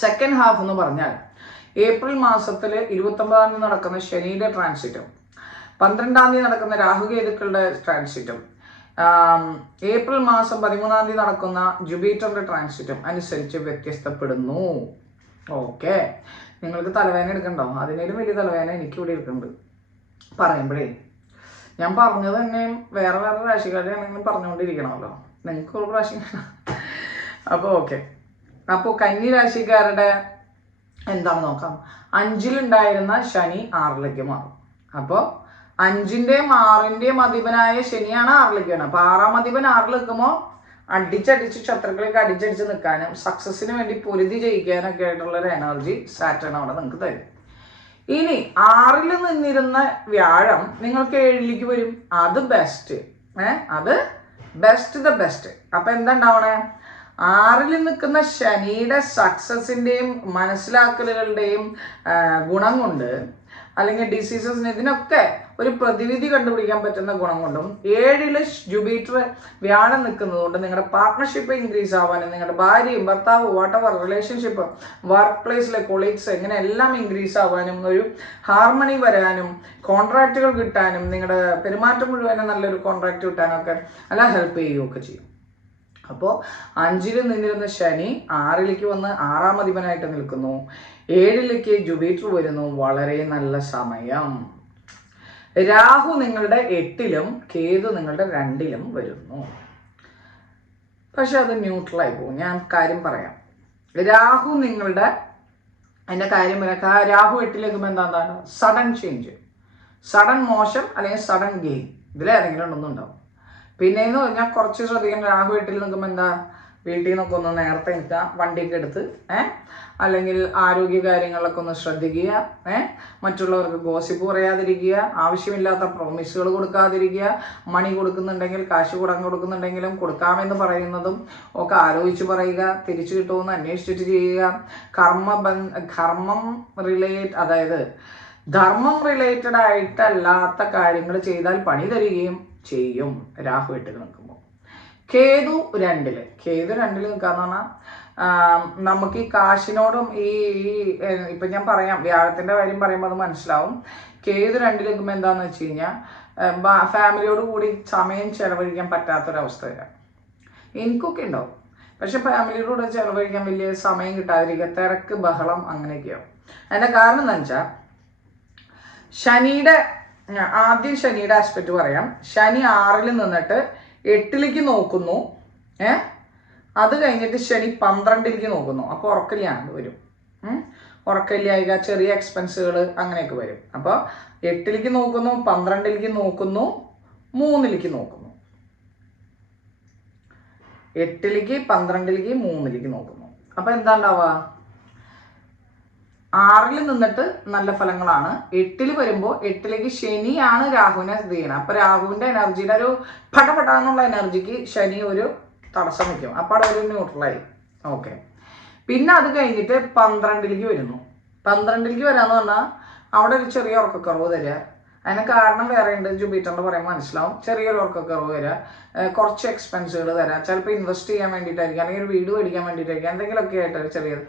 സെക്കൻഡ് ഹാഫ് എന്ന് പറഞ്ഞാൽ ഏപ്രിൽ മാസത്തിൽ 29ാം തീയതി നടക്കുന്ന ശനിയുടെ ട്രാൻസിറ്റും 12ാം തീയതി നടക്കുന്ന രാഹുകേതുക്കളുടെ ട്രാൻസിറ്റും ഏപ്രിൽ മാസം 13ാം തീയതി നടക്കുന്ന ജുപിറ്ററിന്റെ ട്രാൻസിറ്റും അനുസരിച്ച് വ്യത്യസ്തപ്പെടുന്നു. ഓക്കെ, നിങ്ങൾക്ക് തലവേദന എടുക്കണ്ടോ? അതിനേലും വലിയ തലവേദന എനിക്കിവിടെ എടുക്കുന്നുണ്ട് പറയുമ്പോഴേ. ഞാൻ പറഞ്ഞത് തന്നെയും വേറെ രാശിക്കാരുടെ ആണെങ്കിലും പറഞ്ഞുകൊണ്ടിരിക്കണമല്ലോ, നിങ്ങൾക്ക് ഒരു പ്രാവശ്യം. അപ്പോൾ ഓക്കെ, അപ്പോൾ കന്നി രാശിക്കാരുടെ എന്താണെന്ന് നോക്കാം. 5ലുണ്ടായിരുന്ന ശനി 6ലേക്ക് മാറും. അപ്പോൾ 5ന്റെയും 6ന്റെയും അധിപനായ ശനിയാണ് 6ലേക്ക് വരുന്നത്. അപ്പോൾ 6ാം അധിപൻ 6ൽ നിൽക്കുമ്പോൾ അടിച്ചടിച്ച് ശത്രുക്കളൊക്കെ അടിച്ചടിച്ച് നിൽക്കാനും സക്സസിന് വേണ്ടി പൊരുതി ജയിക്കാനൊക്കെ ആയിട്ടുള്ളൊരു എനർജി സാറ്റേൺ അവിടെ നിങ്ങൾക്ക് തരും. ഇനി 6ൽ നിന്നിരുന്ന വ്യാഴം നിങ്ങൾക്ക് 7ലേക്ക് വരും. അത് ബെസ്റ്റ്, അത് ബെസ്റ്റ്. അപ്പൊ എന്താ ഉണ്ടാവണേ? 6ൽ നിൽക്കുന്ന ശനിയുടെ സക്സസിന്റെയും മനസ്സിലാക്കലുകളുടെയും ഗുണം കൊണ്ട്, അല്ലെങ്കിൽ ഡിസീസസിന് ഇതിനൊക്കെ ഒരു പ്രതിവിധി കണ്ടുപിടിക്കാൻ പറ്റുന്ന ഗുണം കൊണ്ടും 7ൽ ജുപിറ്റർ വ്യാഴം നിൽക്കുന്നത് കൊണ്ട് നിങ്ങളുടെ പാർട്ട്ണർഷിപ്പ് ഇൻക്രീസ് ആവാനും, നിങ്ങളുടെ ഭാര്യയും ഭർത്താവ് വാട്ടെവർ റിലേഷൻഷിപ്പ്, വർക്ക് പ്ലേസിലെ കൊളീഗ്സ് ഇങ്ങനെ എല്ലാം ഇൻക്രീസ് ആവാനും, ഒരു ഹാർമണി വരാനും, കോൺട്രാക്റ്റുകൾ കിട്ടാനും, നിങ്ങളുടെ പെരുമാറ്റം മുഴുവനും നല്ലൊരു കോൺട്രാക്റ്റ് കിട്ടാനും ഒക്കെ എല്ലാം ഹെൽപ്പ് ചെയ്യുകയൊക്കെ ചെയ്യും. അപ്പോൾ 5ൽ നിന്നിരുന്ന ശനി 6ലേക്ക് വന്ന് 6ാം അധിപനായിട്ട് നിൽക്കുന്നു. 7ലേക്ക് ജുപിറ്റർ വരുന്നു. വളരെ നല്ല സമയം. രാഹു നിങ്ങളുടെ 8ലും കേതു നിങ്ങളുടെ 2ലും വരുന്നു. പക്ഷെ അത് ന്യൂട്രലായി പോകും. ഞാൻ കാര്യം പറയാം. രാഹു നിങ്ങളുടെ അതിൻ്റെ കാര്യം പറയാം. രാഹു 8ലേക്ക് എന്താണ്? സഡൻ ചേഞ്ച്, സഡൻ മോശം അല്ലെങ്കിൽ സഡൻ ഗെയിൻ, ഇതിലേതെങ്കിലും ഒന്നും ഉണ്ടാവും. പിന്നെയെന്ന് പറഞ്ഞാൽ കുറച്ച് ശ്രദ്ധിക്കണം. രാഹു 8ൽ നിൽക്കുമ്പോൾ എന്താ, വീട്ടിൽ നിന്നൊക്കെ ഒന്ന് നേരത്തെ നിൽക്കുക, വണ്ടിയൊക്കെ എടുത്ത് അല്ലെങ്കിൽ ആരോഗ്യ കാര്യങ്ങളിലൊക്കെ ഒന്ന് ശ്രദ്ധിക്കുക, മറ്റുള്ളവർക്ക് ഗോസിപ്പ് പറയാതിരിക്കുക, ആവശ്യമില്ലാത്ത പ്രോമിസുകൾ കൊടുക്കാതിരിക്കുക, മണി കൊടുക്കുന്നുണ്ടെങ്കിൽ കാശ് കൊടുക്കുന്നുണ്ടെങ്കിലും കൊടുക്കാമെന്ന് പറയുന്നതും ഒക്കെ ആലോചിച്ച് പറയുക, തിരിച്ചു കിട്ടുമെന്ന് അന്വേഷിച്ചിട്ട് ചെയ്യുക. അതായത് ധർമ്മം റിലേറ്റഡ് ആയിട്ടല്ലാത്ത കാര്യങ്ങൾ ചെയ്താൽ പണി തരികയും ചെയ്യും. രാഹു 8ൽ നിൽക്കുമ്പോൾ. കേതു 2ൽ നിൽക്കാന്ന് പറഞ്ഞാൽ നമുക്ക് ഈ കാശിനോടും ഇപ്പം ഞാൻ പറയാം, വ്യാഴത്തിൻ്റെ കാര്യം പറയുമ്പോൾ അത് മനസ്സിലാവും. കേതു 2ൽ നിൽക്കുമ്പോൾ എന്താണെന്ന് വെച്ച് കഴിഞ്ഞാൽ ഫാമിലിയോട് കൂടി സമയം ചെലവഴിക്കാൻ പറ്റാത്തൊരവസ്ഥ വരാം. എനിക്കൊക്കെ ഉണ്ടാവും, പക്ഷെ ഫാമിലിയോട് കൂടെ ചെലവഴിക്കാൻ വലിയ സമയം കിട്ടാതിരിക്കുക, തിരക്ക്, ബഹളം അങ്ങനെയൊക്കെയാവും. അതിൻ്റെ കാരണം എന്താണെന്ന് വെച്ചാൽ ആദ്യം ശനിയുടെ ആസ്പെക്റ്റ് പറയാം. ശനി 6ൽ നിന്നിട്ട് 8ലേക്ക് നോക്കുന്നു. അത് കഴിഞ്ഞിട്ട് ശനി 12ലേക്ക് നോക്കുന്നു. അപ്പോൾ ഉറക്കമില്ലാണ്ട് വരും. ഉറക്കമില്ലായ്ക, ചെറിയ എക്സ്പെൻസുകൾ അങ്ങനെയൊക്കെ വരും. അപ്പോൾ 8ലേക്ക് നോക്കുന്നു, 12ലേക്ക് നോക്കുന്നു, 3ലേക്ക് നോക്കുന്നു. 8ലേക്ക്, 12ലേക്ക്, 3ലേക്ക് നോക്കുന്നു. അപ്പോൾ എന്താ ഉണ്ടാവുക? 6ൽ നിന്നിട്ട് നല്ല ഫലങ്ങളാണ്. 8ൽ വരുമ്പോൾ 8ലേക്ക് ശനിയാണ് രാഹുവിനെ ഇത് ചെയ്യണം. അപ്പോൾ രാഹുവിൻ്റെ എനർജിയുടെ ഒരു പടപെടാന്നുള്ള എനർജിക്ക് ശനി ഒരു തടസ്സം വയ്ക്കും. അപ്പോൾ അവിടെ ഒരു ന്യൂട്രലായി. ഓക്കെ, പിന്നെ അത് കഴിഞ്ഞിട്ട് 12ലേക്ക് വരുന്നു. 12ലേക്ക് വരാമെന്ന് പറഞ്ഞാൽ അവിടെ ഒരു ചെറിയ ഉറക്കക്കുറവ് തരിക. അതിന് കാരണം വേറെ ഉണ്ട്, ജുപിറ്ററിൻ്റെ പറയുമ്പോൾ മനസ്സിലാവും. ചെറിയൊരു ഉറക്കക്കുറവ് വരിക, കുറച്ച് എക്സ്പെൻസുകൾ തരാം, ചിലപ്പോൾ ഇൻവെസ്റ്റ് ചെയ്യാൻ വേണ്ടിയിട്ടായിരിക്കും, അല്ലെങ്കിൽ ഒരു വീട് മേടിക്കാൻ വേണ്ടിയിട്ടായിരിക്കും, എന്തെങ്കിലുമൊക്കെ ആയിട്ട് ചെറിയത്.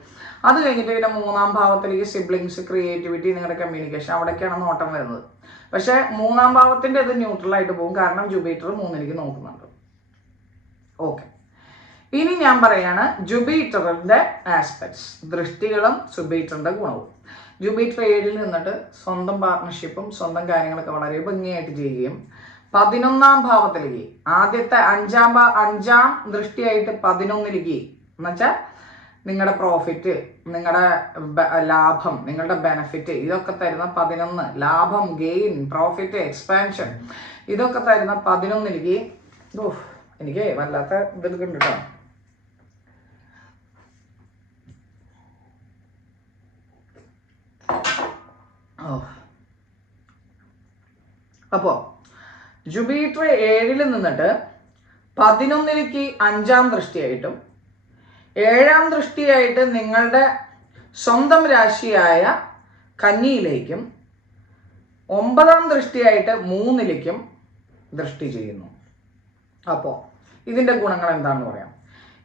അത് കഴിഞ്ഞിട്ട് പിന്നെ 3ാം ഭാവത്തിലേക്ക് സിബ്ലിങ്സ്, ക്രിയേറ്റിവിറ്റി, നിങ്ങളുടെ കമ്മ്യൂണിക്കേഷൻ, അവിടേക്കാണ് നോട്ടം വരുന്നത്. പക്ഷേ 3ാം ഭാവത്തിൻ്റെ ഇത് ന്യൂട്രലായിട്ട് പോകും, കാരണം ജുപിറ്റർ 3ലേക്ക് നോക്കുന്നുണ്ട്. ഓക്കെ, ഇനി ഞാൻ പറയാണ് ജുപിറ്ററിന്റെ ആസ്പെക്ട്സ്, ദൃഷ്ടികളും ജുപിറ്ററിന്റെ ഗുണവും. ജുപിറ്റർ 7-ൽ നിന്നിട്ട് സ്വന്തം പാർട്ട്ണർഷിപ്പും സ്വന്തം കാര്യങ്ങളൊക്കെ വളരെ ഭംഗിയായിട്ട് ചെയ്യുകയും 11-ാം ഭാവത്തിലേക്ക്, ആദ്യത്തെ അഞ്ചാം ദൃഷ്ടിയായിട്ട് 11-ലേക്ക്, എന്നുവെച്ചാൽ നിങ്ങളുടെ പ്രോഫിറ്റ്, നിങ്ങളുടെ ലാഭം, നിങ്ങളുടെ ബെനഫിറ്റ് ഇതൊക്കെ തരുന്ന 11, ലാഭം, ഗെയിൻ, പ്രോഫിറ്റ്, എക്സ്പാൻഷൻ ഇതൊക്കെ തരുന്ന 11-ലേക്ക്. എനിക്ക് വല്ലാത്ത ഇതെടുക്കുന്നുണ്ട് കേട്ടോ. അപ്പോൾ ജുപിറ്റർ 7-ൽ നിന്നിട്ട് 11-ലേക്ക് 5-ാം ദൃഷ്ടിയായിട്ടും 7-ാം ദൃഷ്ടിയായിട്ട് നിങ്ങളുടെ സ്വന്തം രാശിയായ കന്നിയിലേക്കും 9-ാം ദൃഷ്ടിയായിട്ട് 3-ലേക്കും ദൃഷ്ടി ചെയ്യുന്നു. അപ്പോൾ ഇതിൻ്റെ ഗുണങ്ങൾ എന്താണെന്ന് പറയാം.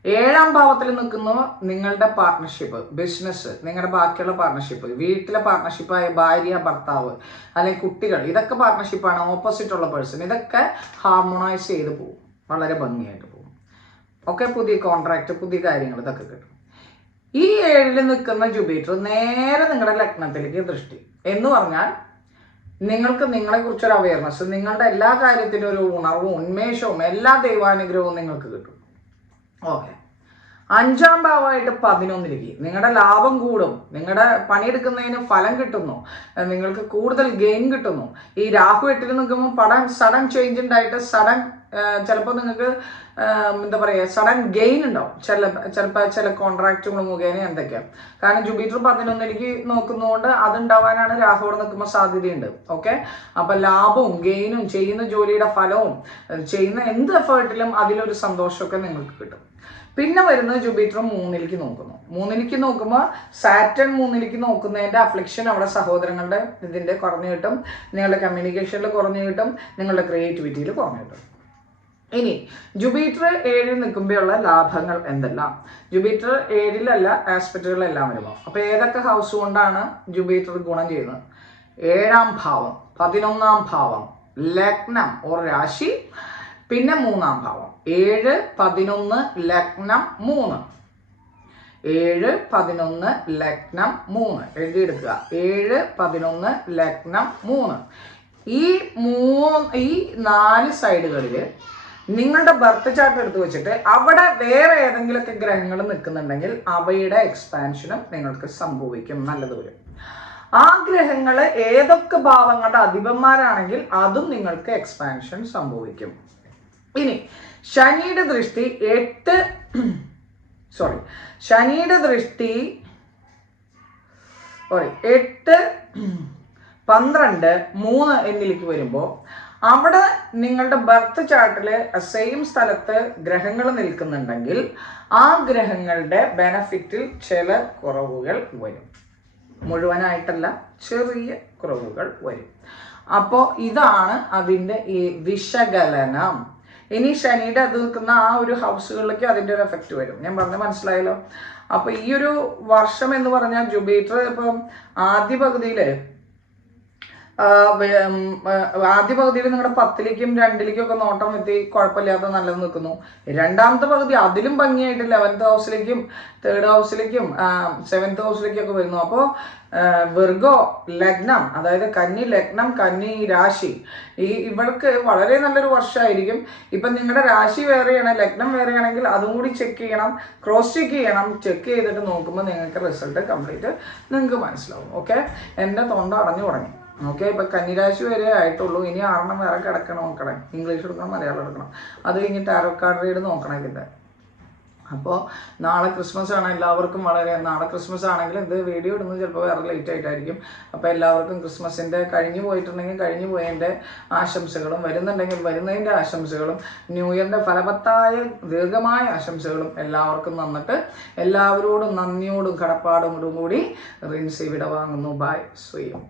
7-ാം ഭാവത്തിൽ നിൽക്കുന്ന നിങ്ങളുടെ പാർട്ട്ണർഷിപ്പ്, ബിസിനസ്, നിങ്ങളുടെ ബാക്കിയുള്ള പാർട്ട്ണർഷിപ്പ്, വീട്ടിലെ പാർട്ട്ണർഷിപ്പായ ഭാര്യ, ഭർത്താവ് അല്ലെങ്കിൽ കുട്ടികൾ, ഇതൊക്കെ പാർട്ട്ണർഷിപ്പാണ്. ഓപ്പോസിറ്റ് ഉള്ള പേഴ്സൺ, ഇതൊക്കെ ഹാർമോണൈസ് ചെയ്ത് പോകും, വളരെ ഭംഗിയായിട്ട് പോകും. ഒക്കെ പുതിയ കോൺട്രാക്ട്, പുതിയ കാര്യങ്ങൾ ഇതൊക്കെ കിട്ടും. ഈ 7-ൽ നിൽക്കുന്ന ജുപിറ്റർ നേരെ നിങ്ങളുടെ ലഗ്നത്തിലേക്ക് ദൃഷ്ടി എന്ന് പറഞ്ഞാൽ നിങ്ങൾക്ക് നിങ്ങളെക്കുറിച്ചൊരു അവയർനെസ്, നിങ്ങളുടെ എല്ലാ കാര്യത്തിലും ഒരു ഉണർവും ഉന്മേഷവും എല്ലാ ദൈവാനുഗ്രഹവും നിങ്ങൾക്ക് കിട്ടും. ഓക്കെ. 5-ാം ഭാവമായിട്ട് 11-ലേക്ക് നിങ്ങളുടെ ലാഭം കൂടും, നിങ്ങളുടെ പണിയെടുക്കുന്നതിന് ഫലം കിട്ടുന്നു, നിങ്ങൾക്ക് കൂടുതൽ ഗെയിൻ കിട്ടുന്നു. ഈ രാഹു 8-ൽ നിൽക്കുമ്പോൾ സഡൻ ചേഞ്ച് ഉണ്ടായിട്ട് ചിലപ്പോൾ നിങ്ങൾക്ക് എന്താ പറയുക, സഡൻ ഗെയിൻ ഉണ്ടാവും. ചിലപ്പോൾ ചില കോൺട്രാക്റ്റുകൾ മുഖേന എന്തൊക്കെയാണ്. കാരണം ജുപിറ്റർ 11-ലേക്ക് നോക്കുന്നതുകൊണ്ട് അതുണ്ടാവാനാണ് രാഹുവിടെ നിൽക്കുമ്പോൾ സാധ്യതയുണ്ട്. ഓക്കെ. അപ്പം ലാഭവും ഗെയിനും ചെയ്യുന്ന ജോലിയുടെ ഫലവും ചെയ്യുന്ന എന്ത് എഫേർട്ടിലും അതിലൊരു സന്തോഷമൊക്കെ നിങ്ങൾക്ക് കിട്ടും. പിന്നെ വരുന്നത് ജുപിറ്റർ 3-ലേക്ക് നോക്കുന്നു. 3-ലേക്ക് നോക്കുമ്പോൾ സാറ്റർൺ 3-ലേക്ക് നോക്കുന്നതിൻ്റെ അഫ്ലിക്ഷൻ അവിടെ സഹോദരങ്ങളുടെ ഇതിൻ്റെ കുറഞ്ഞു കിട്ടും, നിങ്ങളുടെ കമ്മ്യൂണിക്കേഷനിൽ കുറഞ്ഞു കിട്ടും, നിങ്ങളുടെ ക്രിയേറ്റിവിറ്റിയിൽ കുറഞ്ഞു കിട്ടും. ഇനി ജുപിറ്റർ 7-ൽ നിൽക്കുമ്പോഴുള്ള ലാഭങ്ങൾ എന്തെല്ലാം? ജുപിറ്റർ 7-ലല്ല ആസ്പെക്റ്റുകളെല്ലാം വരുമ്പോൾ. അപ്പോൾ ഏതൊക്കെ ഹൗസ് കൊണ്ടാണ് ജുപിറ്റർ ഗുണം ചെയ്യുന്നത്? 7-ാം ഭാവം, 11-ാം ഭാവം, ലഗ്നം ഓർ രാശി, പിന്നെ 3-ാം ഭാവം. 7, 11, ലഗ്നം 3. 7, 11, ലഗ്നം 3 എഴുതിയെടുക്കുക. 7, 11, ലഗ്നം 3. ഈ 4 സൈഡുകളിൽ നിങ്ങളുടെ ബർത്ത് ചാർട്ട് എടുത്ത് വെച്ചിട്ട് അവിടെ വേറെ ഏതെങ്കിലുമൊക്കെ ഗ്രഹങ്ങൾ നിൽക്കുന്നുണ്ടെങ്കിൽ അവയുടെ എക്സ്പാൻഷനും നിങ്ങൾക്ക് സംഭവിക്കും, നല്ലത് വരും. ആ ഗ്രഹങ്ങൾ ഏതൊക്കെ ഭാവങ്ങളുടെ അധിപന്മാരാണെങ്കിൽ അതും നിങ്ങൾക്ക് എക്സ്പാൻഷൻ സംഭവിക്കും. ഇനി ശനിയുടെ ദൃഷ്ടി 8, 12, 3 എന്നിലേക്ക് വരുമ്പോൾ അവിടെ നിങ്ങളുടെ ബർത്ത് ചാർട്ടിൽ സെയിം സ്ഥലത്ത് ഗ്രഹങ്ങൾ നിൽക്കുന്നുണ്ടെങ്കിൽ ആ ഗ്രഹങ്ങളുടെ ബെനഫിറ്റിൽ ചില കുറവുകൾ വരും. മുഴുവനായിട്ടല്ല, ചെറിയ കുറവുകൾ വരും. അപ്പോൾ ഇതാണ് അതിൻ്റെ ഈ വിശകലനം. ഇനി ശനിയുടെ അത് നിൽക്കുന്ന ആ ഒരു ഹൗസുകളിലേക്ക് അതിൻ്റെ ഒരു എഫക്റ്റ് വരും. ഞാൻ പറഞ്ഞത് മനസ്സിലായല്ലോ. അപ്പോൾ ഈ ഒരു വർഷം എന്ന് പറഞ്ഞാൽ ജുപിറ്റർ ഇപ്പം ആദ്യ പകുതിയിൽ നിങ്ങളുടെ 10-ലേക്കും 2-ലേക്കും ഒക്കെ നോട്ടം എത്തി കുഴപ്പമില്ലാത്ത നല്ലത് നിൽക്കുന്നു. രണ്ടാമത്തെ പകുതി അതിലും ഭംഗിയായിട്ട് 11th ഹൗസിലേക്കും 3rd ഹൗസിലേക്കും 7th ഹൗസിലേക്കും ഒക്കെ വരുന്നു. അപ്പോൾ വിർഗോ ലഗ്നം, അതായത് കന്നി ലഗ്നം, കന്നി രാശി, ഇവർക്ക് വളരെ നല്ലൊരു വർഷമായിരിക്കും. ഇപ്പം നിങ്ങളുടെ രാശി വേറെയാണ്, ലഗ്നം വേറെയാണെങ്കിൽ അതും കൂടി ചെക്ക് ചെയ്യണം, ക്രോസ് ചെക്ക് ചെയ്യണം. ചെക്ക് ചെയ്തിട്ട് നോക്കുമ്പോൾ നിങ്ങൾക്ക് റിസൾട്ട് കംപ്ലീറ്റ് നിങ്ങൾക്ക് മനസ്സിലാവും. ഓക്കെ. എൻ്റെ തൊണ്ട അടഞ്ഞു തുടങ്ങി. ഓക്കെ. ഇപ്പം കന്നിരാശി വരെ ആയിട്ടുള്ളൂ. ഇനി 6 വേറെ കിടക്കണം, നോക്കണേ. ഇംഗ്ലീഷ് എടുക്കണം, മലയാളം എടുക്കണം. അത് കഴിഞ്ഞിട്ട് ടാരോ കാർഡ് റീഡ് നോക്കണം ഇതിൻ്റെ. അപ്പോൾ നാളെ ക്രിസ്മസ് ആണ്. എല്ലാവർക്കും നാളെ ക്രിസ്മസ് ആണെങ്കിൽ ഇത് വീഡിയോ ഇടുന്നത് ചിലപ്പോൾ വേറെ ലേറ്റ് ആയിട്ടായിരിക്കും. അപ്പോൾ എല്ലാവർക്കും ക്രിസ്മസിൻ്റെ കഴിഞ്ഞു പോയിട്ടുണ്ടെങ്കിൽ കഴിഞ്ഞു പോയതിൻ്റെ ആശംസകളും, വരുന്നുണ്ടെങ്കിൽ വരുന്നതിൻ്റെ ആശംസകളും, ന്യൂ ഇയറിൻ്റെ ഫലവത്തായ ദീർഘമായ ആശംസകളും എല്ലാവർക്കും തന്നിട്ട് എല്ലാവരോടും നന്ദിയോടും കടപ്പാടോടും കൂടി റിൻസി വിട വാങ്ങുന്നു. ബൈ. സ്വയം.